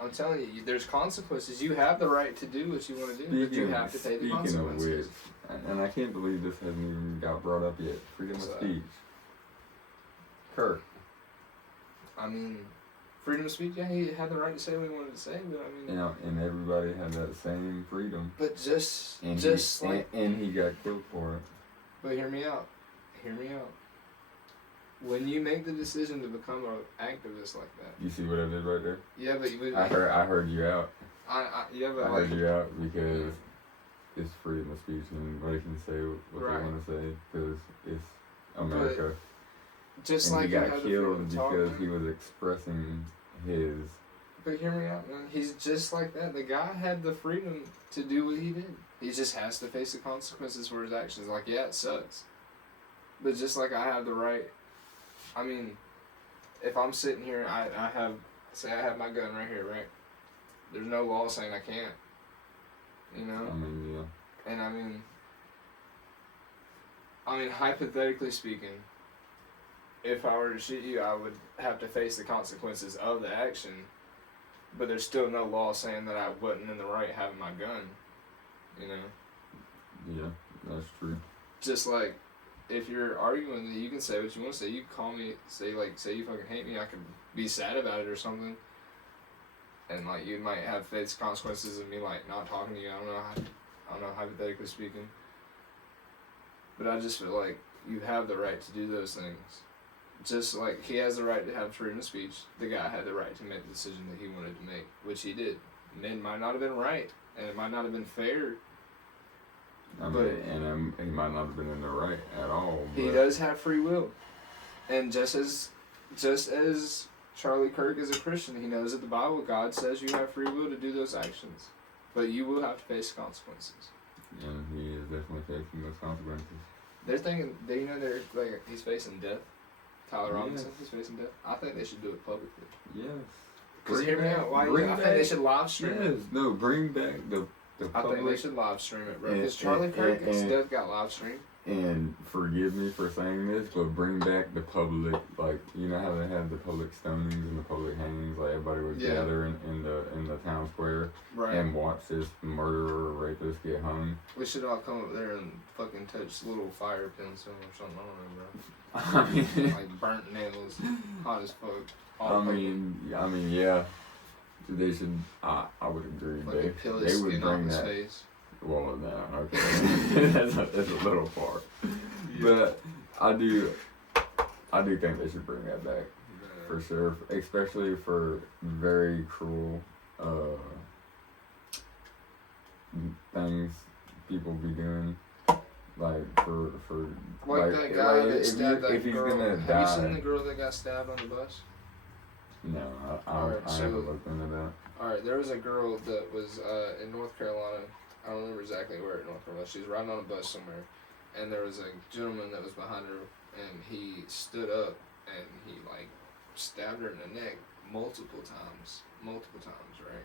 I'm telling you, there's consequences. You have the right to do what you want to do, but you have to pay the consequences. Speaking of which, and I can't believe this hasn't even got brought up yet. Freedom of speech. Kirk. I mean, freedom of speech, yeah, he had the right to say what he wanted to say, but I mean... and everybody had that same freedom. But and he got killed for it. But hear me out. When you make the decision to become an activist like that... You see what I did right there? Yeah, but... I heard you out. I heard you out because it's freedom of speech and everybody can say what they want to say because it's America. But just and like he got killed because he was expressing his... But hear me out, man. He's just like that. The guy had the freedom to do what he did. He just has to face the consequences for his actions. Like, yeah, it sucks. But just like I have the right... I mean, if I'm sitting here, I have my gun right here, right? There's no law saying I can't. You know? I mean, yeah. And I mean, hypothetically speaking, if I were to shoot you, I would have to face the consequences of the action. But there's still no law saying that I wasn't in the right having my gun. You know? Yeah, that's true. Just like, if you're arguing, you can say what you want to say. You can call me, say you fucking hate me, I could be sad about it or something. And like, you might have face consequences of me like not talking to you. I don't know, hypothetically speaking. But I just feel like you have the right to do those things. just like he has the right to have freedom of speech, the guy had the right to make the decision that he wanted to make, which he did. And it might not have been right, and it might not have been fair. I mean, he might not have been in the right at all. But He does have free will, and just as Charlie Kirk is a Christian, he knows that the Bible, God says you have free will to do those actions, but you will have to face consequences. And he is definitely facing those consequences. They're thinking, you know, he's facing death. Tyler Robinson, Yes. he's facing death. I think they should do it publicly. Yes. Because hear me out. I think they should live stream it. Yes. No, bring back the I public. think they should live stream it, bro. And- Because Charlie Kirk and- and Steph got live streamed. And forgive me for saying this, but bring back the public, like, you know how they have the public stonings and the public hangings, like everybody would Yeah. gather in the town square Right. and watch this murderer or rapist get hung. We should all come up there and fucking touch little fire pins or something. I don't know, I mean, bro. Like burnt nails, hot as fuck. all I mean, yeah, they should. I would agree. fucking They peel his would skin off bring his that. face. Well, no, okay, that's a little far, but I do think they should bring that back for sure, especially for very cruel things people be doing, like for Like that guy that if stabbed that if he's girl. gonna Have die. you seen the girl that got stabbed on the bus? No, Alright, I so- haven't looked into that. Alright, there was a girl that was in North Carolina. I don't remember exactly where in North Carolina. She was riding on a bus somewhere, and there was a gentleman that was behind her, and he stood up and he like stabbed her in the neck multiple times, right?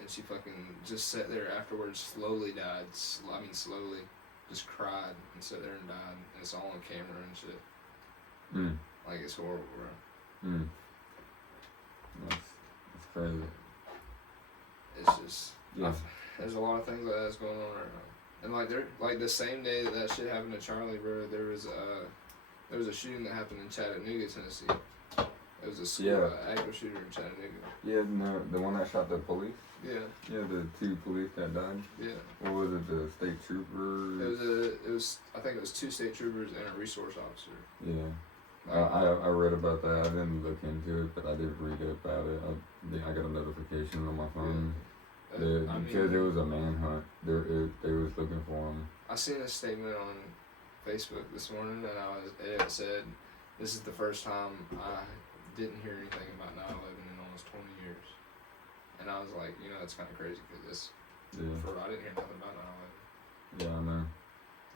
And she fucking just sat there afterwards, slowly died. Slowly, just cried and sat there and died. And it's all on camera and shit. Mm. Like it's horrible, bro. Mm. That's crazy. It's just Yeah. there's a lot of things like that's going on right now. And like the same day that shit happened to Charlie, bro, there was a shooting that happened in Chattanooga, Tennessee. It was a school active shooter in Chattanooga. Yeah, no, the one that shot the police. Yeah. Yeah, the 2 police that died. Yeah. What was it? The state trooper. I think it was 2 state troopers and a resource officer. Yeah. I read about that. I didn't look into it, but I did read about it. I got a notification on my phone. Because it was a manhunt. They was looking for him. I seen a statement on Facebook this morning, and it said, "This is the first time I didn't hear anything about 9/11 in almost 20 years." And I was like, you know, that's kind of crazy because I didn't hear nothing about 9/11. Yeah, I know.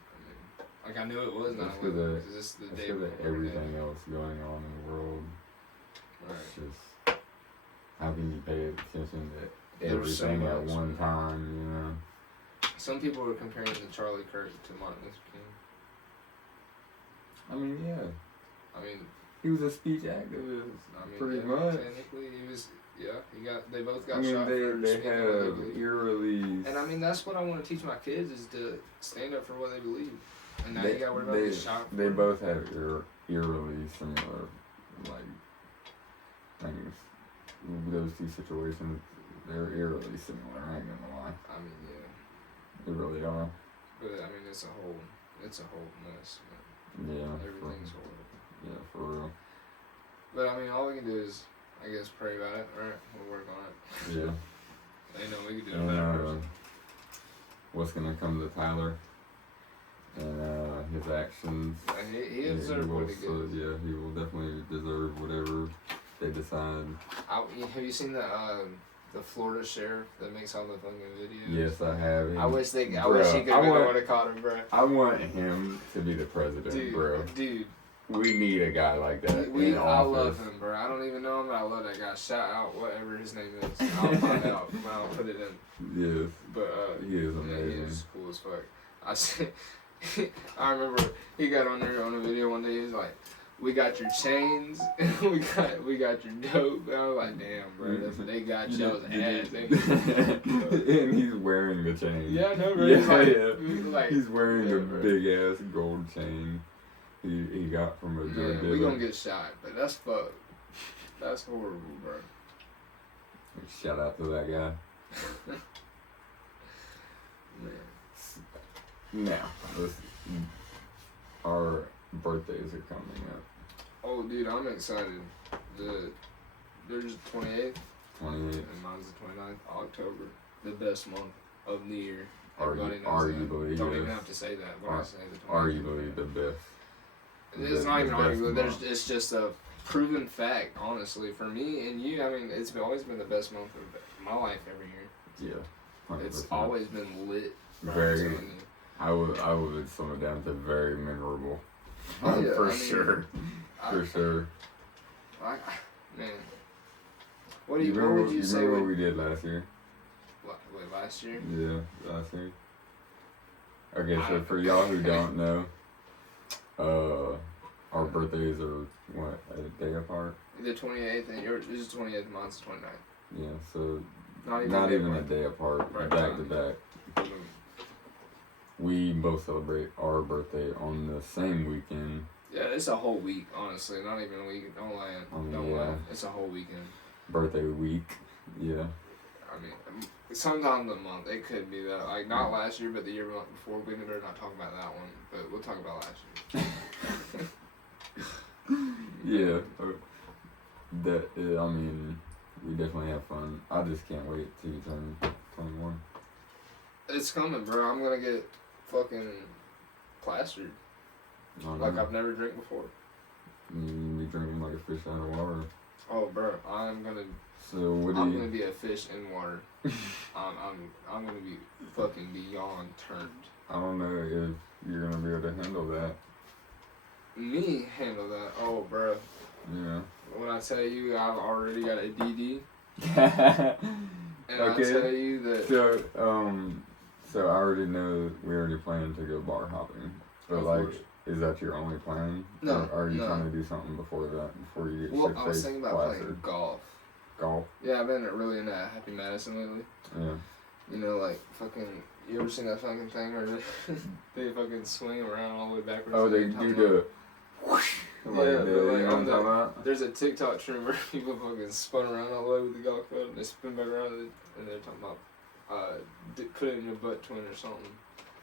I mean, like I knew it was 9/11 because this is the day Because before of everything else going on in the world. Right. It's just, how can you pay attention to There was so everything at much, one man. time, you know? Some people were comparing the Charlie Kirk to Martin Luther King. I mean, yeah. I mean, He was a speech activist, pretty yeah, much. Technically, he was. Yeah, they both got I mean, shot for they speaking have what they believe. eerily. And I mean, that's what I want to teach my kids is to stand up for what they believe. And now you got to worry about getting shot. They both have eerily similar, like, things. Those 2 situations, they're eerily similar, I ain't gonna lie. I mean, yeah. They really are. But I mean, it's a whole mess. Man. Yeah. Everything's horrible. Yeah, for real. But I mean, all we can do is, I guess, pray about it, right? We'll work on it. Yeah. Ain't no we can do a And, better person. what's gonna come to Tyler and his actions. He deserved what he did. Yeah, he will definitely deserve whatever they decide. Have you seen the Florida sheriff that makes all the fucking videos? Yes, I have. I wish he could have been the one that caught him, bro. I want him to be the president, bro. Dude. We need a guy like that in I office. love him, bro. I don't even know him, but I love that guy. Shout out whatever his name is. I'll find out when I'll put it in. Yes. But He is yeah, amazing. he is cool as fuck. I remember he got on there on a video one day. He was like, "We got your chains, we got your dope." And I was like, "Damn, bro, they got y'all's ass." And he's wearing the chain. Yeah, I know, bro. Yeah. He's wearing a bro. big ass gold chain. He got from a drug dealer. We gonna get shot, but that's fucked. That's horrible, bro. Shout out to that guy. Man. Now, our birthdays are coming up. Oh, dude, I'm excited. There's the 28th. 28th. And mine's the 29th. October. The best month of the year. Arguably, Don't yes. even have to say that when I say the 28th. Arguably the best. It's not even arguably. month. It's just a proven fact, honestly. For me and you, I mean, it's always been the best month of my life every year. Yeah. 100%. It's always been lit. Bro, I'm Very. telling you. I would sum it down to very memorable. Oh, yeah, For I mean, sure. For sure. Man. What would you say? Remember what we did last year? Wait, last year? Yeah, last year. Okay, so for y'all who don't know, our birthdays are what, a day apart? The 28th and yours is the 28th, mine's the 29th. Yeah, so Not even a day apart, Right, back to back. We both celebrate our birthday on the same weekend. Yeah, it's a whole week, honestly. Not even a week. Don't lie. Don't lie. It's a whole weekend. Birthday week, yeah. I mean, sometimes a month. It could be that. Like, not last year, but the year before. We better not talk about that one. But we'll talk about last year. Yeah. I mean, we definitely have fun. I just can't wait till you turn 21. It's coming, bro. I'm going to get fucking plastered. Like I've never drank before. You be drinking like a fish out of water. Oh, bro, I'm gonna be a fish in water. I'm gonna be fucking beyond turned. I don't know if you're gonna be able to handle that. Me handle that? Oh, bro. Yeah. When I tell you I've already got a DD, and okay. I tell you that. So I already know we already planned to go bar hopping, but is that your only plan? No. Or are you trying to do something before that? Before you get Well, I was thinking about playing golf. Golf? Yeah, I've been really into Happy Madison lately. Yeah. You know, like fucking. You ever seen that fucking thing where they fucking swing around all the way backwards? Oh, they do the. Whoosh, there's a TikTok trend where people fucking spun around all the way with the golf club and they spin back around and they're talking about put it in your butt twin or something.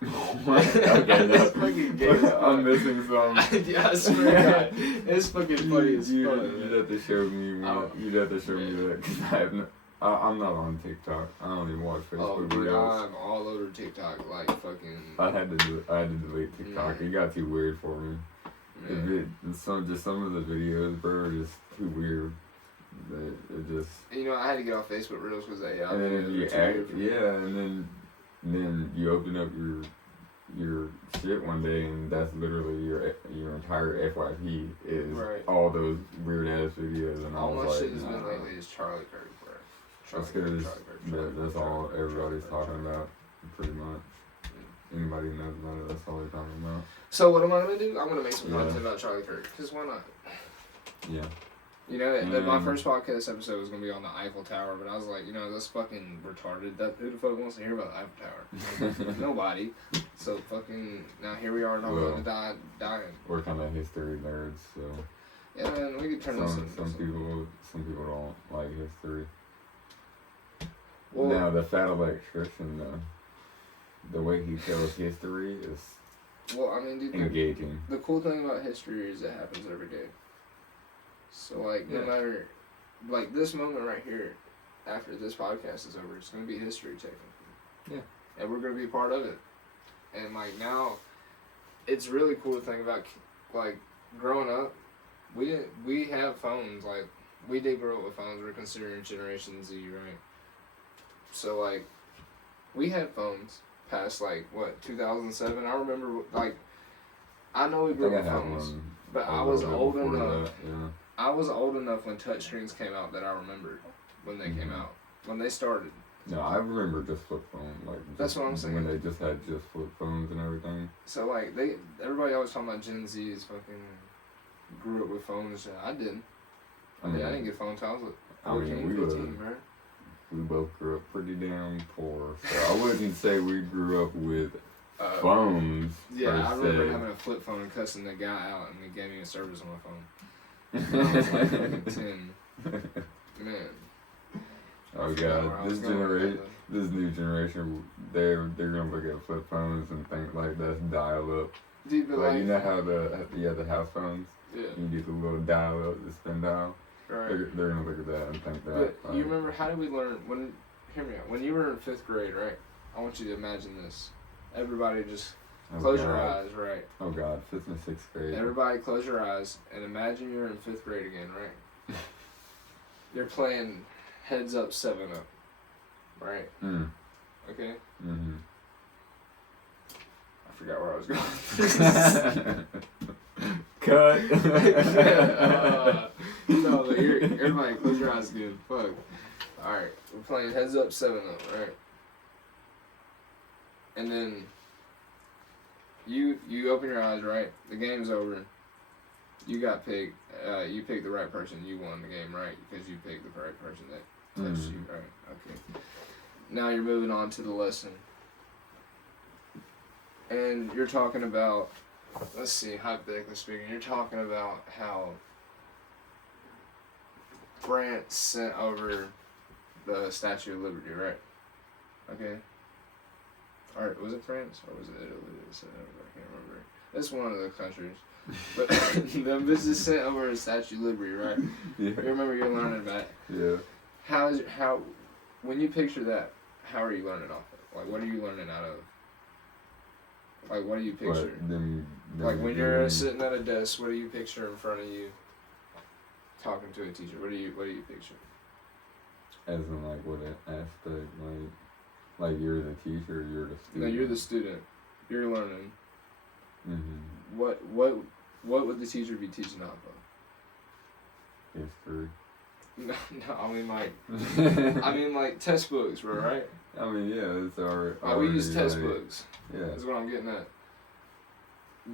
Okay, that's fucking gay. I'm missing some. Yeah, I swear to God, it's fucking funny as fuck. You'd have to show me. You'd have to show me that because I'm not on TikTok. I don't even watch Facebook videos. I'm all over TikTok like fucking. I had to delete TikTok. It got too weird for me. Some of the videos, bro, are just too weird. It just. You know, I had to get off Facebook Reels because they. And then if you and then you open up your shit one day and that's literally your entire FYP is all those weird ass videos and all my shit has been lately is Charlie Kirk, bro. That's all everybody's talking about, pretty much. Anybody who knows about it, that's all they're talking about. So what am I gonna do? I'm gonna make some content about Charlie Kirk, cause why not? Yeah. You know, my first podcast episode was gonna be on the Eiffel Tower, but I was like, you know, that's fucking retarded. Who the fuck wants to hear about the Eiffel Tower? Nobody. So fucking now here we are talking about the dying. We're kind of history nerds, so. Yeah, man, we could turn this into some people don't like history. Well, now the fat electrician, though, the way he tells history is. Well, I mean, dude, engaging. The cool thing about history is it happens every day. So, like, no matter, like, this moment right here, after this podcast is over, it's going to be history, technically. Yeah. And we're going to be part of it. And, like, now, it's really cool to think about, like, growing up, we have phones, like, we did grow up with phones, we're considering Generation Z, right? So, like, we had phones past, like, 2007? I remember, like, I know we grew up with phones, but I was old enough. I was old enough when touchscreens came out that I remembered when they came out, when they started. No, I remember just flip phones, like that's what I'm saying. When they just had just flip phones and everything. So like everybody always talking about Gen Z's fucking grew up with phones. I didn't. I didn't get phones until I was 14, 15, bro. We both grew up pretty damn poor, so I wouldn't say we grew up with phones. Yeah, I remember having a flip phone and cussing the guy out, and he gave me a service on my phone. I was like 10. Man. Oh god, this new generation, they're gonna look at flip phones and think like that's dial up. Dude, but Like, you know how the house phones? Yeah. You get the little dial up, the spin dial. Right. They're gonna look at that and think that. But you remember, how did we learn when? Hear me out. When you were in 5th grade, right? I want you to imagine this. Everybody just close your eyes, right? Oh God, 5th and 6th grade. Everybody close your eyes and imagine you're in 5th grade again, right? You're playing Heads Up 7 Up, right? Okay. Mm-hmm. I forgot where I was going. Cut. No, but everybody close your eyes again. Fuck. Alright, we're playing Heads Up 7 Up, right? And then you open your eyes, right? The game's over. You got picked. You picked the right person. You won the game, right? Because you picked the right person that touched you, right? Okay. Now you're moving on to the lesson. And you're talking about, let's see, hypothetically speaking, you're talking about how France sent over the Statue of Liberty, right? Okay. Or was it France or was it Italy that sent it over? I can't remember. It's one of the countries. But the bitches sent over a Statue of Liberty, right? Yeah. You remember you're learning about it. Yeah. How when you picture that, how are you learning off of? Like, what are you learning out of? Like, what do you picture? Like, when you're sitting at a desk, what do you picture in front of you? Talking to a teacher, what do you picture? As in, like, what aspect? Like you're the teacher, or you're the student? No, you're the student. You're learning. Mm-hmm. What would the teacher be teaching off of? History. No, I mean like textbooks, bro, right? I mean, yeah, it's our. We use textbooks. Yeah. That's what I'm getting at.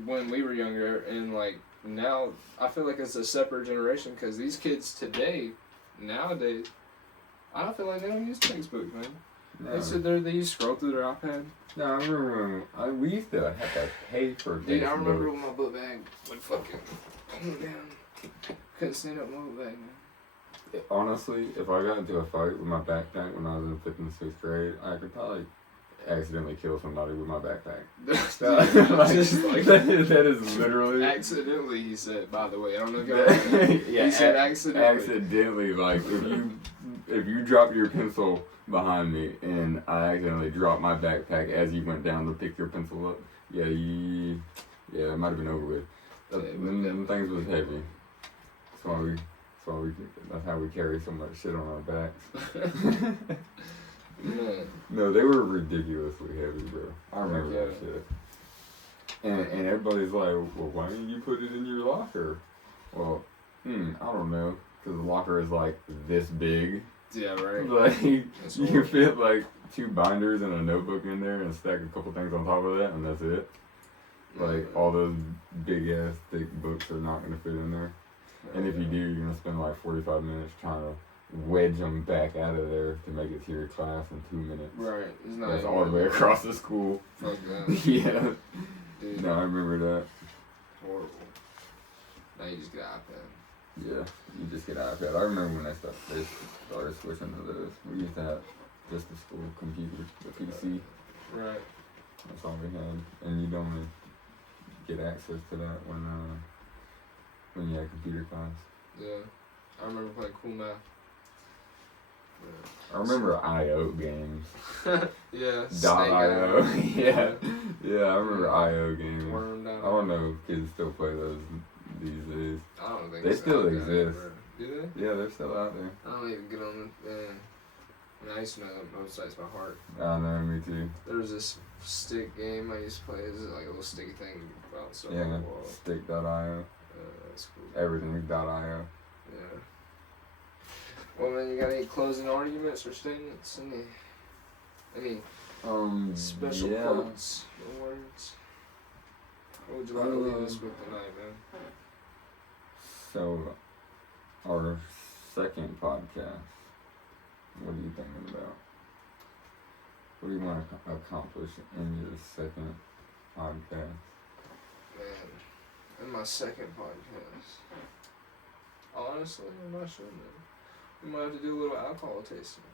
When we were younger, and like now, I feel like it's a separate generation because these kids today, nowadays, I don't feel like they don't use textbooks, man. No. They sit there, they just scroll through their iPad. No, I remember when we used to have to pay for textbooks. Dude, I remember when my book bag would fucking pull me down. Couldn't stand up my book bag, man. Honestly, if I got into a fight with my backpack when I was in 5th and 6th grade, I could probably accidentally kill somebody with my backpack. That is literally... Accidentally, he said, by the way. I don't know if y'all yeah, he said accidentally. Accidentally, like, if you drop your pencil behind me and I accidentally dropped my backpack as you went down to pick your pencil up, yeah, it might have been over with. Them things was heavy. That's how we carry so much shit on our backs. No, they were ridiculously heavy, bro. I remember that shit. And everybody's like, well, why didn't you put it in your locker? Well, I don't know, because the locker is like this big. Yeah, right. Like, you can fit like 2 binders and a notebook in there and stack a couple things on top of that, and that's it. Like, all those big ass thick books are not gonna fit in there. And if you do, you're gonna spend like 45 minutes trying to wedge them back out of there to make it to your class in 2 minutes. Right. It's not That's all the way across the school. Fuck that. Yeah. Dude. No, I remember that. Horrible. Now you just get an iPad. Yeah, you just get an iPad. I remember when they started switching to those. We used to have just the school computer, the PC. Right. That's all we had. And you'd only get access to that when you had computer class. Yeah. I remember playing Cool Math. Yeah. I remember IO games. Yeah. .io. Yeah, I remember IO games. I don't know if kids still play those these days. I don't think they still exist. Do they? Yeah, they're still out there. I don't even get on the. I used to know both sides by heart. I know, me too. There was this stick game I used to play. It's like a little sticky thing about so yeah, stick.io. That's cool. Everything.io. Yeah. Well, man, you got any closing arguments or statements? Any special quotes or words? What would you like to leave us with tonight, man? So, our second podcast, what are you thinking about? What do you want to accomplish in your second podcast? Man, in my second podcast, honestly, I'm not sure, man. We might have to do a little alcohol tasting.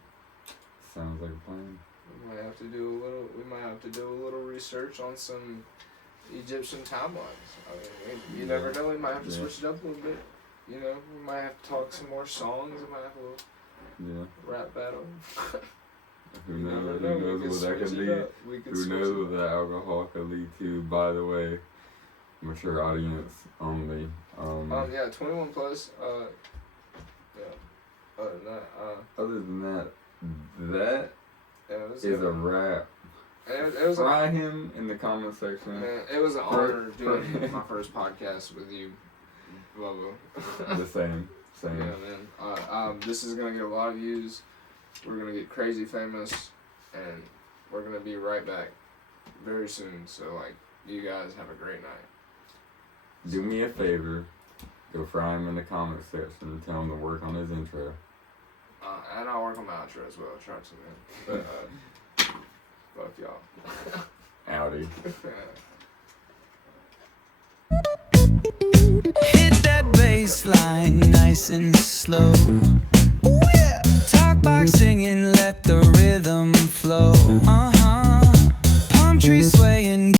Sounds like a plan. We might have to do a little research on some Egyptian timelines. I mean, you never know. We might have to switch it up a little bit. You know, we might have to talk some more songs. We might have a little rap battle. Who knows? Who knows what that could lead? Who knows what that alcohol could lead to? By the way, mature audience only. Yeah, 21 plus. Yeah. Other than that, that is a wrap. It was Fry him in the comment section. Man, it was an honor doing my first podcast with you, Bubba. The same. Yeah, man. This is gonna get a lot of views. We're gonna get crazy famous, and we're gonna be right back very soon. So, like, you guys have a great night. Do me a favor. Go fry him in the comment section and tell him to work on his intro. And I'll work on my outro as well. Try to, man. But, fuck y'all. Howdy. Hit that bass line nice and slow. Talk box singing, let the rhythm flow.